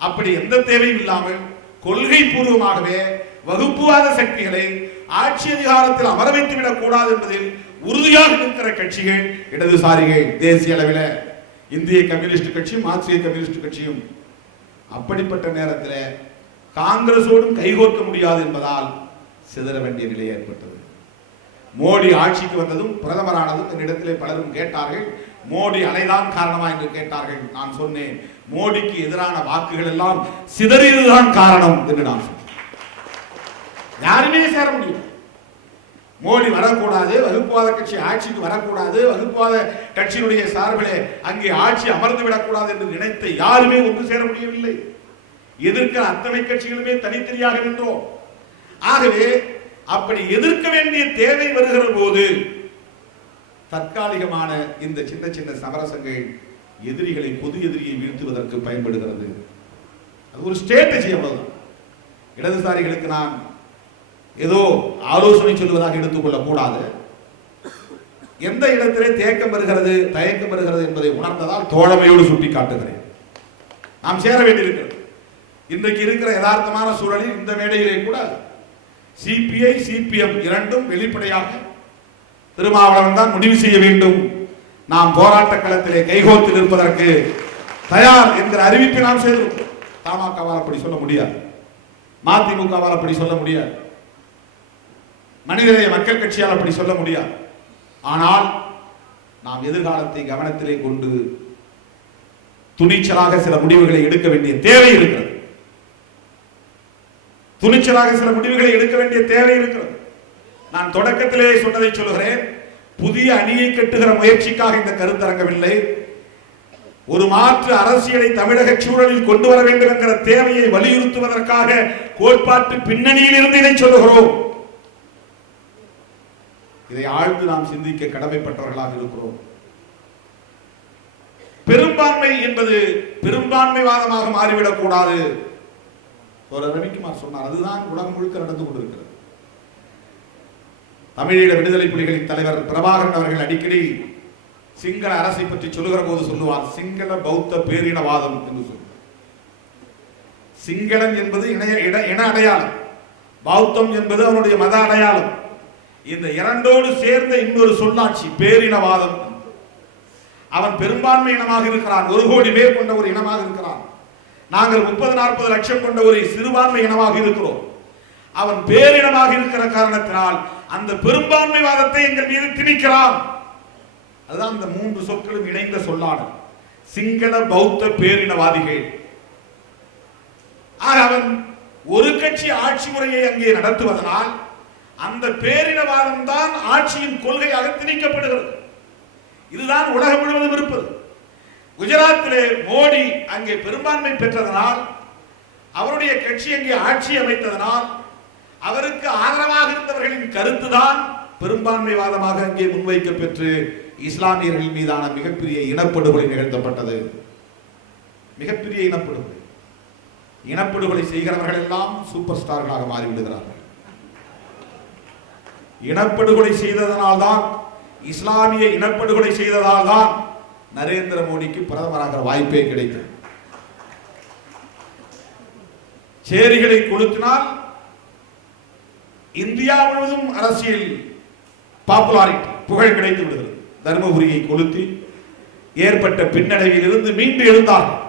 அப்படி எந்த தேவையும் இல்லாமல் கொள்கை பூர்வமாகவே வகுப்புவாத சக்திகளை ஆட்சி அதிகாரத்தில் அமர வைத்து விடக் கூடாது என்பதில் உறுதியாக இருக்கிற கட்சிகள் இடதுசாரிகள். தேசிய அளவில் இந்திய கம்யூனிஸ்ட் கட்சியும் மார்க்சிய கம்யூனிஸ்ட் கட்சியும். அப்படிப்பட்ட நேரத்தில் காங்கிரசோடும் கைகோர்க்க முடியாது என்பதால் சிதற வேண்டிய நிலை ஏற்பட்டது. மோடி ஆட்சிக்கு வந்ததும் பிரதமரானதும் என்னிடத்திலே பலரும் கேட்டார்கள், மோடி அலைதான் காரணமா என்று கேட்டார்கள். நான் சொன்னேன், மோடிக்கு எதிரான வாக்குகள் எல்லாம் சிதறியதுதான் காரணம் என்று நான் சொன்னேன். யாருமே சேர முடியும். மோடி வரக்கூடாது, வகுப்புவாத கட்சி ஆட்சிக்கு வரக்கூடாது, வகுப்புவாத கட்சியினுடைய சார்பிலே அங்கே ஆட்சி அமர்ந்து விடக்கூடாது என்று நினைத்த யாருமே ஒன்று சேர முடியவில்லை. எதிர்க்கிற அத்தனை கட்சிகளுமே தனித்தனியாக நின்றோம். ஆகவே அப்படி எதிர்க்க வேண்டிய தேவை வருகிற போது தற்காலிகமான இந்த சின்ன சின்ன சமரசங்கள் எதிரிகளை, பொது எதிரியை வீழ்த்துவதற்கு பயன்படுகிறது. அது ஒரு ஸ்ட்ராட்டஜி, அவ்வளவுதான். இடதுசாரிகளுக்கு நான் ஏதோ ஆலோசனை சொல்வதாக எடுத்துக்கொள்ளக் கூடாது. எந்த இடத்திலே தேக்கம் வருகிறது, தயக்கம் வருகிறது என்பதை உணர்ந்ததால் தோழமையோடு சுட்டி காட்டுகிறேன். நாம் சேர வேண்டியிருக்கிறது. இன்றைக்கு இருக்கிற யதார்த்தமான சூழலில் இந்த மேடையிலே கூட சிபிஐ சிபிஎம் இரண்டும் வெளிப்படையாக திருமாவளவன் தான் முடிவு செய்ய வேண்டும், நாம் போராட்ட களத்திலே கைகோர்த்து நிற்பதற்கு தயார் என்கிற அறிவிப்பை நாம் செய்திருக்கிறோம். தமாகவால் அப்படி சொல்ல முடியாது, மதிமுகவால் அப்படி சொல்ல முடியாது, மனிதநேய மக்கள் கட்சியால் அப்படி சொல்ல முடியாது. ஆனால் நாம் எதிர்காலத்தை கவனத்திலே கொண்டு துணிச்சலாக சில முடிவுகளை எடுக்க வேண்டிய தேவை இருக்கிறது. துணிச்சலாக சில முடிவுகளை எடுக்க வேண்டிய தேவை இருக்கிறது. நான் தொடக்கத்திலே சொன்னதை சொல்கிறேன். புதிய அணியை கட்டுகிற முயற்சிக்காக இந்த கருத்தரங்கவில்லை. ஒரு மாற்று அரசியலை தமிழக சூழலில் கொண்டு வர வேண்டும் என்கிற தேவையை வலியுறுத்துவதற்காக கோட்பாட்டு பின்னணியில் இருந்து இதை சொல்லுகிறோம். இதை ஆழ்ந்து நாம் சிந்திக்க கடமைப்பட்டவர்களாக இருக்கிறோம். பெரும்பான்மை என்பது பெரும்பான்மைவாதமாக மாறிவிடக் கூடாது. ரவிக்குமார் சொன்னார், அதுதான் உலகம் முழுக்க நடந்து கொண்டிருக்கிறது. தமிழீழ விடுதலை புலிகளின் தலைவர் பிரபாகரன் அவர்கள் அடிக்கடி சிங்கள அரசை பற்றி சொல்லுகிற போது சொல்லுவார், சிங்கள பௌத்த பேரினவாதம் என்று சொல்லுவார். சிங்களன் என்பது இன அடையாளம், பௌத்தம் என்பது அவனுடைய மத அடையாளம். இந்த இரண்டோடு சேர்ந்த இன்னொரு சொல்லாட்சி பேரினவாதம். அவன் பெரும்பான்மை இனமாக இருக்கிறான், 1 கோடி பேர் கொண்ட ஒரு இனமாக இருக்கிறான். நாங்கள் 30-40 லட்சம் கொண்ட ஒரு சிறுபான்மை இனமாக இருக்கிறோம். அவன் பேரினமாக இருக்கிற காரணத்தினால் அந்த பெரும்பான்மைவாதத்தை எங்கள் மீது திணிக்கிறான். அதுதான் இந்த 3 சொற்களும் இணைந்த சொல்லாடல், சிங்கள பௌத்த பேரினவாதிகள். அவன் ஒரு கட்சி ஆட்சி முறையை அங்கே நடத்துவதனால் அந்த பேரினவாதம் தான் ஆட்சியின் கொள்கையாக திணிக்கப்படுகிறது. இதுதான் உலகம் முழுவதும் இருப்பது. குஜராத்திலே மோடி அங்கே பெரும்பான்மை பெற்றதனால், அவருடைய கட்சி அங்கே ஆட்சி அமைத்ததனால், அவருக்கு ஆதரவாக இருந்தவர்களின் கருத்துதான் பெரும்பான்மைவாதமாக அங்கே முன்வைக்க பெற்று இஸ்லாமியர்கள் மீதான மிகப்பெரிய இனப்படுகொலை நிகழ்த்தப்பட்டது. மிகப்பெரிய இனப்படுகொலை செய்கிறவர்கள் எல்லாம் சூப்பர் ஸ்டார்களாக மாறிவிடுகிறார்கள். இனப்படுகொலை செய்ததனால்தான், இஸ்லாமிய இனப்படுகொலை செய்ததால் தான் நரேந்திர மோடிக்கு பிரதமராக வாய்ப்பே கிடைக்கும். சேரிகளை கொளுத்தினால் இந்தியா முழுவதும் அரசியல் பாப்புலாரிட்டி, புகழ் கிடைத்து விடுகிறது. தர்மபுரியை கொளுத்தி ஏற்பட்ட பின்னடைவில் இருந்து மீண்டு எழுந்தார்கள்.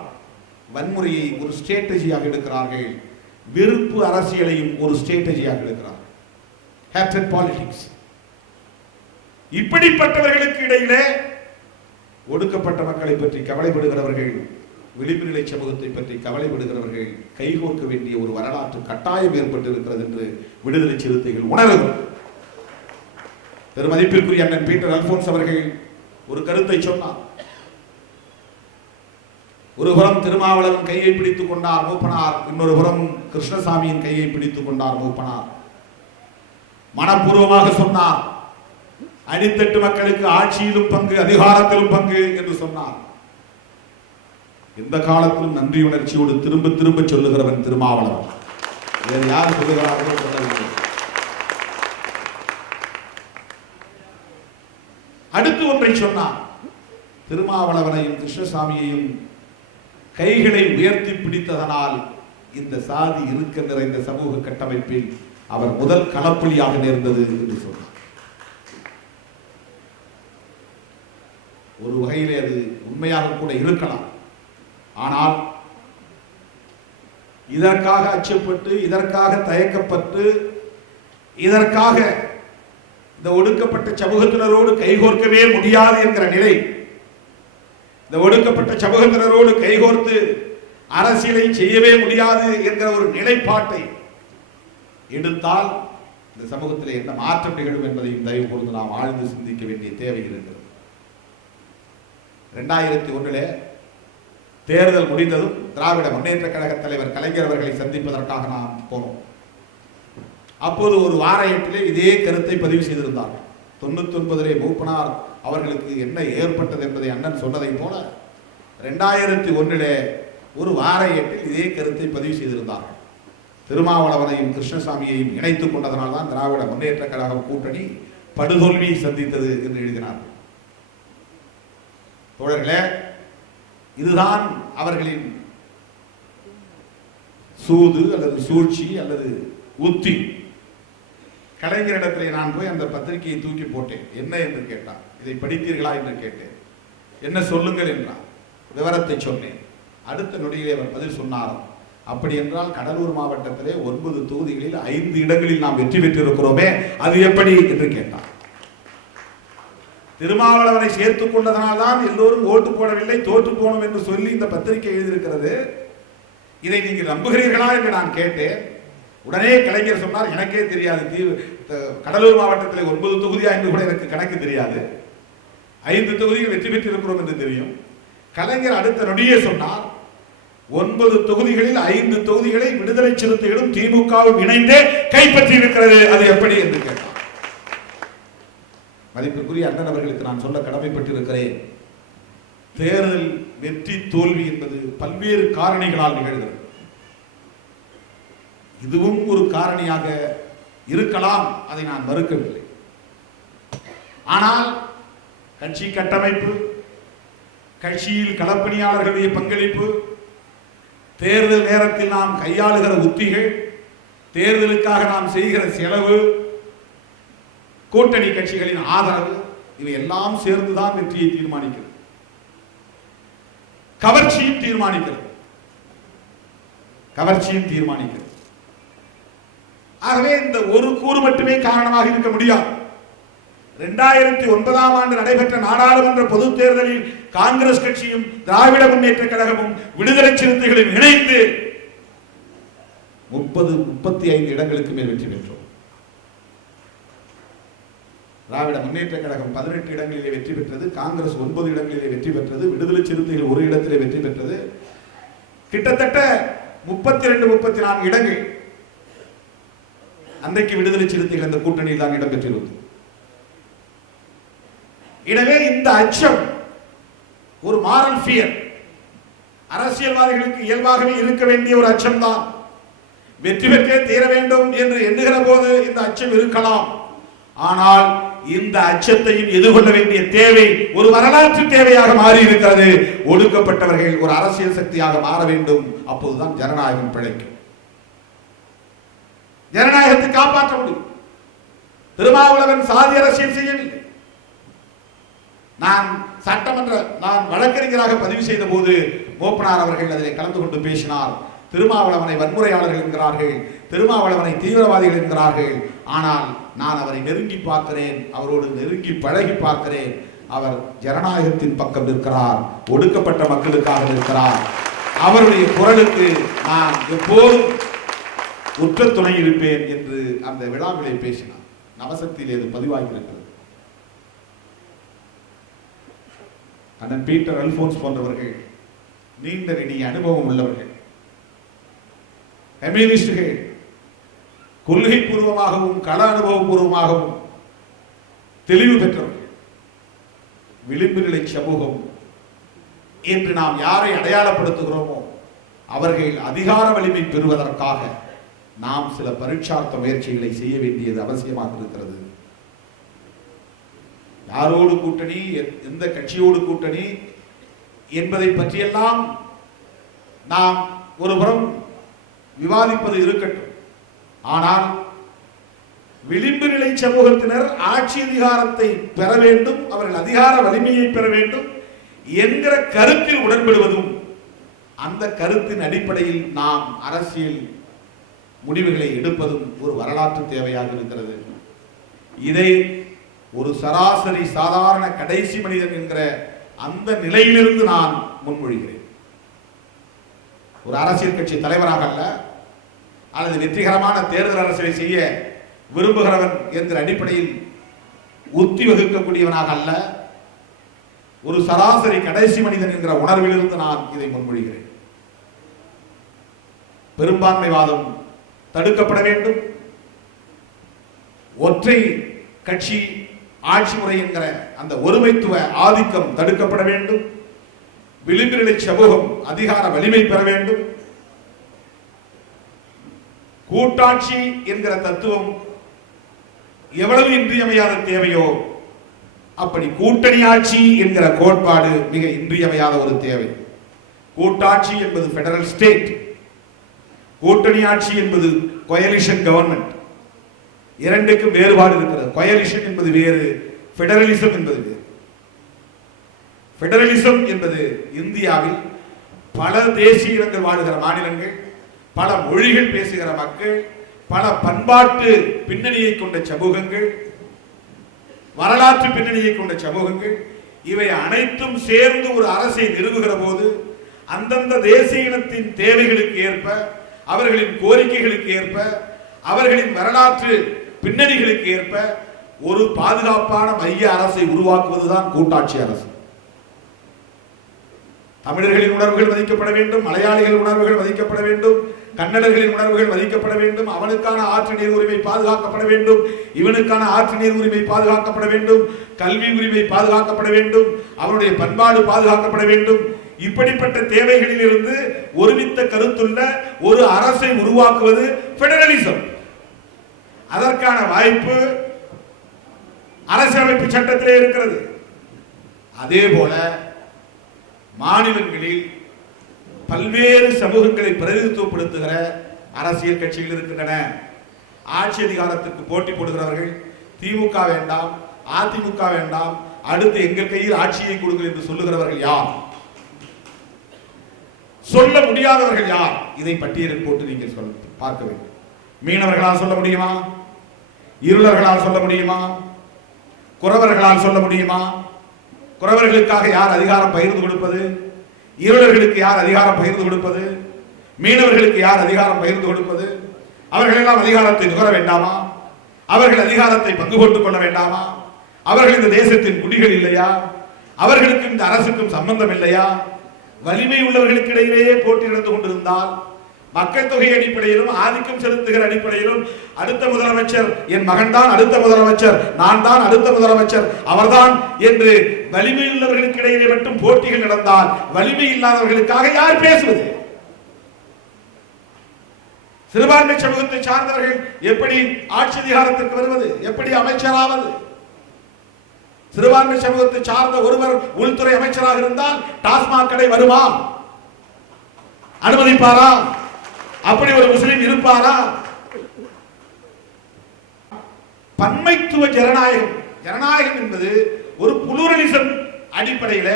வன்முறையை ஒரு ஸ்ட்ராட்டஜியாக எடுக்கிறார்கள், வெறுப்பு அரசியலையும் ஒரு ஸ்ட்ராட்டஜியாக எடுக்கிறார்கள். Hatred politics. இப்படிப்பட்டவர்களுக்கு இடையிலே ஒடுக்கப்பட்ட மக்களை பற்றி கவலைப்படுகிறவர்கள், விளிம்பு நிலை சமூகத்தை பற்றி கவலைப்படுகிறவர்கள் கைகோர்க்க வேண்டிய ஒரு வரலாற்று கட்டாயம் ஏற்பட்டு இருக்கிறது என்று விடுதலை சிறுத்தைகள் உணர்வு. பெருமதிப்பிற்குரிய அண்ணன் பீட்டர் அல்போன்ஸ் அவர்கள் ஒரு கருத்தை சொன்னார். ஒரு புறம் திருமாவளவன் கையை பிடித்துக் கொண்டார் மூப்பனார், இன்னொரு புறம் கிருஷ்ணசாமியின் கையை பிடித்துக் கொண்டார் மூப்பனார். மனப்பூர்வமாக சொன்னார், அடித்தட்டு மக்களுக்கு ஆட்சியிலும் பங்கு, அதிகாரத்திலும் பங்கு என்று சொன்னார். இந்த காலத்திலும் நன்றி உணர்ச்சியோடு திரும்ப திரும்ப சொல்லுகிறவன் திருமாவளவன். வேறு யார் சொல்லுகிறார்களோ சொல்லவில்லை. அடுத்து ஒன்றை சொன்னார், திருமாவளவனையும் கிருஷ்ணசாமியையும் கைகளை உயர்த்தி பிடித்ததனால் இந்த சாதி இருக்க நிறைந்த சமூக கட்டமைப்பில் அவர் முதல் களப்பலியாக நேர்ந்தது என்று சொன்னார். ஒரு வகையிலே அது உண்மையாக கூட இருக்கலாம். ஆனால் இதற்காக அச்சப்பட்டு, இதற்காக தயக்கப்பட்டு, இதற்காக இந்த ஒடுக்கப்பட்ட சமூகத்தினரோடு கைகோர்க்கவே முடியாது என்கிற நிலை, இந்த ஒடுக்கப்பட்ட சமூகத்தினரோடு கைகோர்த்து அரசியலை செய்யவே முடியாது என்கிற ஒரு நிலைப்பாட்டை எடுத்தால் இந்த சமூகத்தில் என்ன மாற்றம் நிகழும் என்பதையும் தயவு கூர்ந்து நாம் ஆழ்ந்து சிந்திக்க வேண்டிய தேவை இருக்கிறது. 2001 தேர்தல் முடிந்ததும் திராவிட முன்னேற்ற கழக தலைவர் கலைஞர் அவர்களை சந்திப்பதற்காக நாம் போனோம். அப்போது ஒரு வார ஏட்டிலே இதே கருத்தை பதிவு செய்திருந்தார்கள். 99 மூப்பனார் அவர்களுக்கு என்ன ஏற்பட்டது என்பதை அண்ணன் சொன்னதை போல 2001 ஒரு வார ஏட்டில் இதே கருத்தை பதிவு செய்திருந்தார்கள். திருமாவளவனையும் கிருஷ்ணசாமியையும் இணைத்துக் கொண்டதனால் தான் திராவிட முன்னேற்ற கழகம் கூட்டணி படுதோல்வியை சந்தித்தது என்று எழுதினார்கள். தோழர்களே, இதுதான் அவர்களின் சூது அல்லது சூழ்ச்சி அல்லது உத்தி. கலைஞரிடத்திலே நான் போய் அந்த பத்திரிகையை தூக்கி போட்டேன். என்ன என்று கேட்டார். இதை படித்தீர்களா என்று கேட்டேன். என்ன சொல்லுங்கள் என்றார். விவரத்தை சொன்னேன். அடுத்த நொடியிலே அவர் பதில் சொன்னார், அப்படி என்றால் கடலூர் மாவட்டத்திலே 9 தொகுதிகளில் 5 இடங்களில் நாம் வெற்றி பெற்றிருக்கிறோமே, அது எப்படி என்று கேட்டார். திருமாவளவனை சேர்த்துக் கொண்டதனால் தான் எல்லோரும் ஓட்டு போடவில்லை, தோற்று போனோம் என்று சொல்லி இந்த பத்திரிகை எழுதியிருக்கிறது. இதை நீங்கள் நம்புகிறீர்களா என்று நான் கேட்டேன். உடனே கலைஞர் சொன்னார், எனக்கே தெரியாது, கடலூர் மாவட்டத்தில் 9 தொகுதியா என்று கூட எனக்கு கணக்கு தெரியாது, 5 தொகுதிகள் வெற்றி பெற்றிருக்கிறோம் என்று தெரியும். கலைஞர் அடுத்த நொடியே சொன்னார், 9 தொகுதிகளில் 5 தொகுதிகளை விடுதலை சிறுத்தைகளும் திமுகவும் இணைந்தே கைப்பற்றி இருக்கிறது, அது எப்படி என்று கேட்டார். மதிப்பிற்குரிய அண்ணன் அவர்களுக்கு நான் சொல்ல கடமைப்பட்டிருக்கிறேன். தேர்தல் வெற்றி தோல்வி என்பது பல்வேறு காரணிகளால் நிகழ்கிறது. இதுவும் ஒரு காரணியாக இருக்கலாம், அதை நான் மறுக்கவில்லை. ஆனால் கட்சி கட்டமைப்பு, கட்சியில் களப்பணியாளர்களுடைய பங்களிப்பு, தேர்தல் நேரத்தில் நாம் கையாளுகிற உத்திகள், தேர்தலுக்காக நாம் செய்கிற செலவு, கூட்டணி கட்சிகளின் ஆதரவு, இவை எல்லாம் சேர்ந்துதான் வெற்றியை தீர்மானிக்கிறது. கவர்ச்சியும் தீர்மானிக்கிறது. ஆகவே இந்த ஒரு கூறு மட்டுமே காரணமாக இருக்க முடியாது. 2009ஆம் ஆண்டு நடைபெற்ற நாடாளுமன்ற பொதுத் தேர்தலில் காங்கிரஸ் கட்சியும் திராவிட முன்னேற்ற கழகமும் விடுதலை சிறுத்தைகளும் இணைந்து 35 இடங்களுக்கு மேல் வெற்றி பெற்றோம். திராவிட முன்னேற்ற கழகம் 18 இடங்களிலே வெற்றி பெற்றது, காங்கிரஸ் 9 இடங்களிலே வெற்றி பெற்றது, விடுதலை சிறுத்தைகள் 1 இடத்திலே வெற்றி பெற்றது. கிட்டத்தட்ட 32-34 இடங்கள் அன்றைக்கு விடுதலை சிறுத்தைகள் அந்த கூட்டணியில் தான் இடம்பெற்றிருந்தது. எனவே இந்த அச்சம் ஒரு மாரல் ஃபியர், அரசியல்வாதிகளுக்கு இயல்பாகவே இருக்க வேண்டிய ஒரு அச்சம் தான். வெற்றி பெற்றே தீர வேண்டும் என்று எண்ணுகிற போது இந்த அச்சம் இருக்கலாம். ஆனால் இந்த அச்சத்தையும் எதிர்கொள்ள வேண்டிய தேவை ஒரு வரலாற்று தேவையாக மாறி இருக்கிறது. ஒடுக்கப்பட்டவர்கள் ஒரு அரசியல் சக்தியாக மாற வேண்டும். அப்போதுதான் ஜனநாயகம் பிழைக்கும். ஜனநாயகத்தை காப்பாற்ற முடியும். திருமாவளவன் சாதி அரசியல் செய்யவில்லை. நான் வழக்கறிஞராக பதிவு செய்த போது மூப்பனார் அவர்கள் அதில் கலந்து கொண்டு பேசினார். திருமாவளவனை வன்முறையாளர்கள் என்கிறார்கள், திருமாவளவனை தீவிரவாதிகள் என்கிறார்கள். ஆனால் நான் அவரை நெருங்கி பார்க்கிறேன், அவரோடு நெருங்கி பழகி பார்க்கிறேன். அவர் ஜனநாயகத்தின் பக்கம் நிற்கிறார், ஒடுக்கப்பட்ட மக்களுக்காக நிற்கிறார். அவருடைய குரலுக்கு நான் எப்போதும் உற்ற துணை இருப்பேன் என்று அந்த விழாவிலே பேசினார். நவசக்தியில் இது பதிவாகியிருக்கிறது. அண்ணன் பீட்டர் அல்போன்ஸ் போன்றவர்கள் நீண்ட நெடிய அனுபவம் உள்ளவர்கள், கம்யூனிஸ்டுகள், கொள்கை பூர்வமாகவும் கள அனுபவ பூர்வமாகவும் தெளிவு பெற்றவர்கள். விளிம்பு நிலை சமூகம் என்று நாம் யாரை அடையாளப்படுத்துகிறோமோ அவர்கள் அதிகார வலிமை பெறுவதற்காக நாம் சில பரீட்சார்த்த முயற்சிகளை செய்ய வேண்டியது அவசியமாக இருக்கிறது. யாரோடு கூட்டணி, எந்த கட்சியோடு கூட்டணி என்பதை பற்றியெல்லாம் நாம் ஒருபுறம் விவாதிப்பது இருக்கட்டும். ஆனால் விளிம்பு நிலை சமூகத்தினர் ஆட்சி அதிகாரத்தை பெற வேண்டும், அவர்கள் அதிகார வலிமையை பெற வேண்டும் என்கிற கருத்தில் உடன்படுவதும், அந்த கருத்தின் அடிப்படையில் நாம் அரசியல் முடிவுகளை எடுப்பதும் ஒரு வரலாற்று தேவையாக இருக்கிறது. இதை ஒரு சராசரி சாதாரண கடைசி மனிதன் என்கிற அந்த நிலையிலிருந்து நான் முன்மொழிகிறேன். ஒரு அரசியல் கட்சி தலைவராக அல்ல, அல்லது வெற்றிகரமான தேர்தல் அரசியலை செய்ய விரும்புகிறவன் என்கிற அடிப்படையில் உத்தி வகுக்கக்கூடியவனாக அல்ல, ஒரு சராசரி கடைசி மனிதன் என்கிற உணர்விலிருந்து நான் இதை முன்மொழிகிறேன். பெரும்பான்மைவாதம் தடுக்கப்பட வேண்டும். ஒற்றை கட்சி ஆட்சி முறை என்கிற அந்த ஒருமைத்துவ ஆதிக்கம் தடுக்கப்பட வேண்டும். விளிம்பு நிலை சமூகம் அதிகார வலிமை பெற வேண்டும். கூட்டாட்சி என்கிற தத்துவம் எவ்வளவு இன்றியமையாத தேவையோ அப்படி கூட்டணி ஆட்சி என்கிற கோட்பாடு மிக இன்றியமையாத ஒரு தேவை. கூட்டாட்சி என்பது பெடரல் ஸ்டேட், கூட்டணி ஆட்சி என்பது கோயலிஷன் கவர்மெண்ட். இரண்டுக்கும் வேறுபாடு இருக்கிறது. கோயலிஷன் என்பது வேறு, பெடரலிசம் என்பது வேறு. பெடரலிசம் என்பது இந்தியாவில் பல தேசிய இனங்கள் வாழுகிற மாநிலங்கள், பல மொழிகள் பேசுகிற மக்கள், பல பண்பாட்டு பின்னணியை கொண்ட சமூகங்கள், வரலாற்று பின்னணியை கொண்ட சமூகங்கள், இவை அனைத்தும் சேர்ந்து ஒரு அரசை நிறுவுகிற போது அந்தந்த தேசிய இனத்தின் தேவைகளுக்கு ஏற்ப, அவர்களின் கோரிக்கைகளுக்கு ஏற்ப, அவர்களின் வரலாற்று பின்னணிகளுக்கு ஏற்ப ஒரு பாதுகாப்பான மைய அரசை உருவாக்குவதுதான் கூட்டாட்சி அரசு. தமிழர்களின் உணர்வுகள் மதிக்கப்பட வேண்டும், மலையாளிகளின் உணர்வுகள் மதிக்கப்பட வேண்டும், கன்னடர்களின் உணர்வுகள் மதிக்கப்பட வேண்டும், அவனுக்கான ஆற்று நீர் உரிமை பாதுகாக்கப்பட வேண்டும், இவனுக்கான ஆற்று நீர் உரிமை பாதுகாக்கப்பட வேண்டும், கல்வி உரிமை பாதுகாக்கப்பட வேண்டும், அவனுடைய பண்பாடு பாதுகாக்கப்பட வேண்டும். இப்படிப்பட்ட தேவைகளில் இருந்து ஒருமித்த கருத்துள்ள ஒரு அரசை உருவாக்குவது பெடரலிசம். அதற்கான வாய்ப்பு அரசியலமைப்பு சட்டத்திலே இருக்கிறது. அதே போல மாநிலங்களில் பல்வேறு சமூகங்களை பிரதிநிதித்துவப்படுத்துகிற அரசியல் கட்சிகள் இருக்கின்றன. ஆட்சி அதிகாரத்திற்கு போட்டி போடுகிறவர்கள் திமுக வேண்டாம், அதிமுக வேண்டாம், அடுத்து எங்கள் கையில் ஆட்சியை கொடுங்கள் என்று சொல்லுகிறவர்கள் யார்? சொல்ல முடியாதவர்கள் யார்? இதை பட்டியலில் போட்டு நீங்கள் பார்க்க வேண்டும். மீனவர்களால் சொல்ல முடியுமா? இருளர்களால் சொல்ல முடியுமா? குறவர்களால் சொல்ல முடியுமா? குறவர்களுக்காக யார் அதிகாரம் பகிர்ந்து கொடுப்பது? இருளர்களுக்கு யார் அதிகாரம் பகிர்ந்து கொடுப்பது? மீனவர்களுக்கு யார் அதிகாரம் பகிர்ந்து கொடுப்பது? அவர்களெல்லாம் அதிகாரத்தை நுகர வேண்டாமா? அவர்கள் அதிகாரத்தை பங்கு போட்டுக் கொள்ள வேண்டாமா? அவர்கள் இந்த தேசத்தின் குடிகள் இல்லையா? அவர்களுக்கும் இந்த அரசுக்கும் சம்பந்தம் இல்லையா? வலிமை உள்ளவர்களுக்கு இடையிலேயே போட்டி நடந்து கொண்டிருந்தால் மக்கள் தொகை அடிப்படையிலும் ஆதிக்கம் செலுத்துகிற அடிப்படையிலும் அடுத்த முதலமைச்சர் என் மகன் தான் அடுத்த முதலமைச்சர், நான் தான் அடுத்த முதலமைச்சர், அவர்தான் என்று வலிமை உள்ளவர்களுக்கு இடையிலே மட்டும் போட்டிகள் நடந்தால் வலிமை இல்லாதவர்களுக்காக யார் பேசுவது? சிறுபான்மை சமூகத்தை சார்ந்தவர்கள் எப்படி ஆட்சி அதிகாரத்திற்கு வருவது? எப்படி அமைச்சராவது? சிறுபான்மை சமூகத்தை சார்ந்த ஒருவர் உள்துறை அமைச்சராக இருந்தால் டாஸ்மாக் கடை வருமா? அனுமதிப்பாரா? அப்படி ஒரு முஸ்லிம் இருப்பாரா? பன்மைத்துவ ஜனநாயகம், ஜனநாயகம் என்பது ஒரு புளூரலிசம் அடிப்படையில,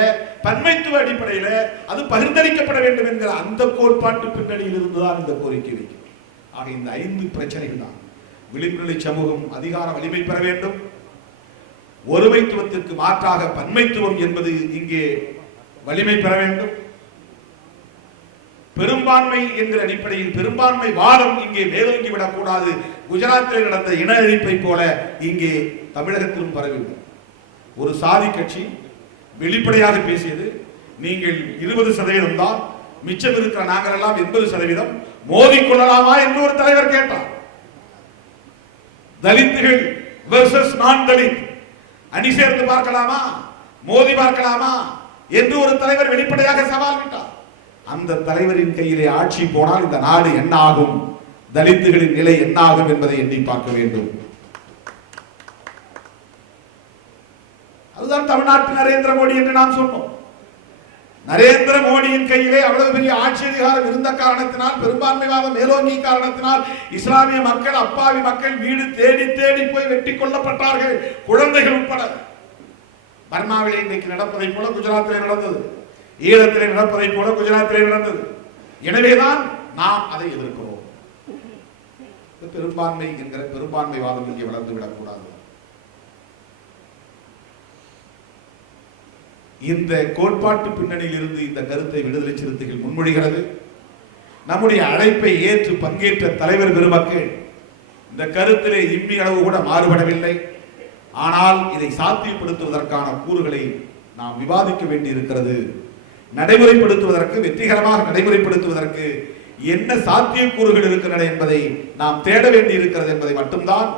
பன்மைத்துவ அடிப்படையில அது பகிர்ந்தளிக்கப்பட வேண்டும் என்கிற அந்த கோட்பாட்டு பின்னணியில் இருந்துதான் இந்த கோரிக்கை வைக்கும். ஆக இந்த 5 பிரச்சனைகள் தான். விளிம்புநிலை சமூகம் அதிகார வலிமை பெற வேண்டும். ஒருமைத்துவத்திற்கு மாற்றாக பன்மைத்துவம் என்பது இங்கே வலிமை பெற வேண்டும். பெரும்பான்மை என்கிற அடிப்படையில் பெரும்பான்மை வாதம் இங்கே மேலோங்கி விடக்கூடாது. குஜராத்தில் நடந்த இன அழிப்பை போல இங்கே தமிழகத்திலும் பரவிவிடும். ஒரு சாதி கட்சி வெளிப்படையாக பேசியது, நீங்கள் 20% தான், மிச்சம் இருக்கிற நாங்கள் எல்லாம் 80% மோதிக்கொள்ளலாமா என்று ஒரு தலைவர் கேட்டார். தலித்துகள் வெர்சஸ் நான் தலித் அணி சேர்ந்து பார்க்கலாமா, மோதி பார்க்கலாமா என்று ஒரு தலைவர் வெளிப்படையாக சவால் விட்டார். அந்த தலைவரின் கையிலே ஆட்சி போனால் இந்த நாடு என்ன ஆகும், தலித்துகளின் நிலை என்ன ஆகும் என்பதை எண்ணி பார்க்க வேண்டும். அதுதான் தமிழ்நாட்டில் நரேந்திர மோடி என்று நாம் சொன்னோம். நரேந்திர மோடியின் கையிலே அவ்வளவு பெரிய ஆட்சி அதிகாரம் இருந்த காரணத்தினால், பெரும்பான்மைவாதம் மேலோங்கி காரணத்தினால் இஸ்லாமிய மக்கள், அப்பாவி மக்கள் வீடு தேடி தேடி போய் வெட்டி கொல்லப்பட்டார்கள், குழந்தைகள் உட்பட. பர்மாவிலே இன்றைக்கு நடப்பதை போல குஜராத்திலே நடந்தது, ஈழத்திலே நடப்பதை போல குஜராத்திலே நடந்தது. எனவேதான் நாம் அதை எதிர்க்கிறோம். பெரும்பான்மை என்கிற பெரும்பான்மைவாதம் இங்கே வளர்ந்து விடக்கூடாது. இந்த கோட்பாட்டு பின்னணியில் இருந்து இந்த கருத்தை விடுதலை சிறுத்தைகள் முன்மொழிகிறது. நம்முடைய அழைப்பை ஏற்று பங்கேற்ற தலைவர் பெருமக்கள் இந்த கருத்திலே இம்மி அளவு கூட மாறுபடவில்லை. ஆனால் இதை சாத்தியப்படுத்துவதற்கான கூறுகளை நாம் விவாதிக்க வேண்டியிருக்கிறது. நடைமுறைப்படுத்துவதற்கு, வெற்றிகரமாக நடைமுறைப்படுத்துவதற்கு என்ன சாத்தியக்கூறுகள் இருக்கின்றன என்பதை நாம் தேட வேண்டி இருக்கிறது என்பதை மட்டும்தான்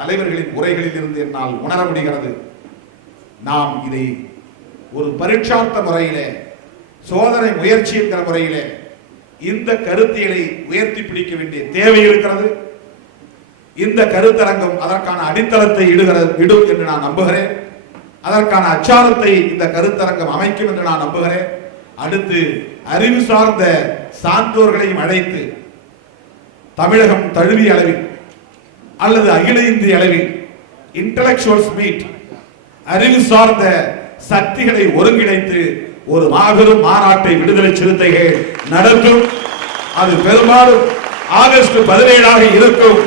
தலைவர்களின் உரைகளில் இருந்து என்னால் உணர முடிகிறது. நாம் இதை ஒரு பரீட்சார்த்த முறையிலே, சோதனை முயற்சி என்கிற முறையிலே இந்த கருத்தியலை உயர்த்தி பிடிக்க வேண்டிய தேவை இருக்கிறது. இந்த கருத்தரங்கம் அதற்கான அடித்தளத்தை இடும் என்று நான் நம்புகிறேன். அதற்கான அச்சாரத்தை இந்த கருத்தரங்கம் அமைக்கும் என்று நான் நம்புகிறேன். அடுத்து அறிவு சார்ந்த சான்றோர்களையும் அழைத்து தமிழகம் தழுவிய அளவில் அல்லது அகில இந்திய அளவில் இன்டலெக்சுவல்ஸ் மீட், அறிவு சார்ந்த சக்திகளை ஒருங்கிணைத்து ஒரு மாபெரும் மாநாட்டை விடுதலை சிறுத்தைகள் நடத்தும். அது பெரும்பாலும் ஆகஸ்ட் 17 இருக்கும்.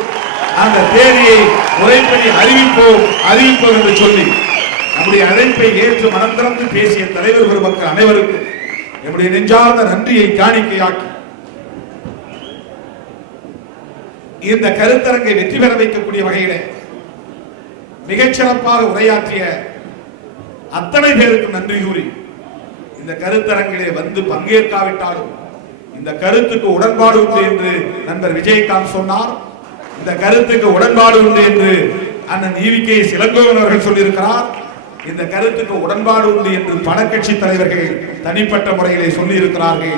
அந்த தேதியை முறைப்படி அறிவிப்போம் என்று சொல்லி நம்முடைய அழைப்பை ஏற்று மனம் திறந்து பேசிய தலைவர் பெருமக்கள் அனைவருக்கும் நம்முடைய நெஞ்சார்ந்த நன்றியை காணிக்கையாக்கி இந்த கருத்தரங்கை வெற்றி பெற வைக்கக்கூடிய வகையிலே மிகச்சிறப்பாக உரையாற்றிய அத்தனை பேருக்கும் நன்றி கூறி, இந்த கருத்தரங்கிலே வந்து பங்கேற்காவிட்டாலும் இந்த கருத்துக்கு உடன்பாடு உண்டு என்று நண்பர் விஜயகாந்த் சொன்னார். இந்த கருத்துக்கு உடன்பாடு உண்டு என்று அண்ணன் ஈவிகே இளங்கோவன் அவர்கள் சொல்லியிருக்கிறார். இந்த கருத்துக்கு உடன்பாடு உண்டு என்று பல கட்சி தலைவர்கள் தனிப்பட்ட முறையிலே சொல்லி இருக்கிறார்கள்.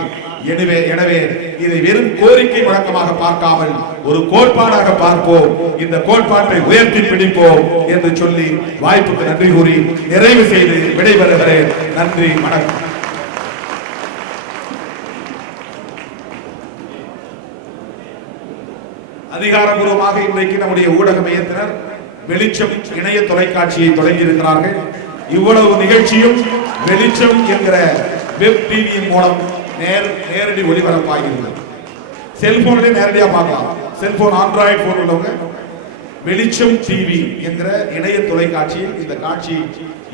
எனவே இதை வெறும் கோரிக்கை வழக்கமாக பார்க்காமல் ஒரு கோட்பாடாக பார்ப்போம், இந்த கோட்பாட்டை உயர்த்தி பிடிப்போம் என்று சொல்லி வாய்ப்புக்கு நன்றி கூறி நிறைவு செய்து விடைபெறுகிறேன். நன்றி, வணக்கம். அதிகாரப்பூர்வமாக இன்றைக்கு நம்முடைய ஊடக மையத்தினர் வெளிச்சம் இணைய தொலைக்காட்சியை தொடங்கி இருக்கிறார்கள். இவ்வளவு நிகழ்ச்சியும் வெளிச்சம் என்கிற வெப் டிவியின் மூலம் நேரடி ஒளிபரப்பாகிறது. செல்போன்ல நேரடியாக பார்க்கலாம். செல்போன் ஆண்ட்ராய்டு போன் உள்ளவங்க வெளிச்சம் டிவி என்கிற இணைய தொலைக்காட்சியில் இந்த காட்சி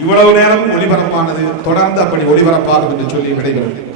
இவ்வளவு நேரம் ஒளிபரப்பானது தொடர்ந்து அப்படி ஒளிபரப்பாகும் என்று சொல்லி விடைபெறுகிறது.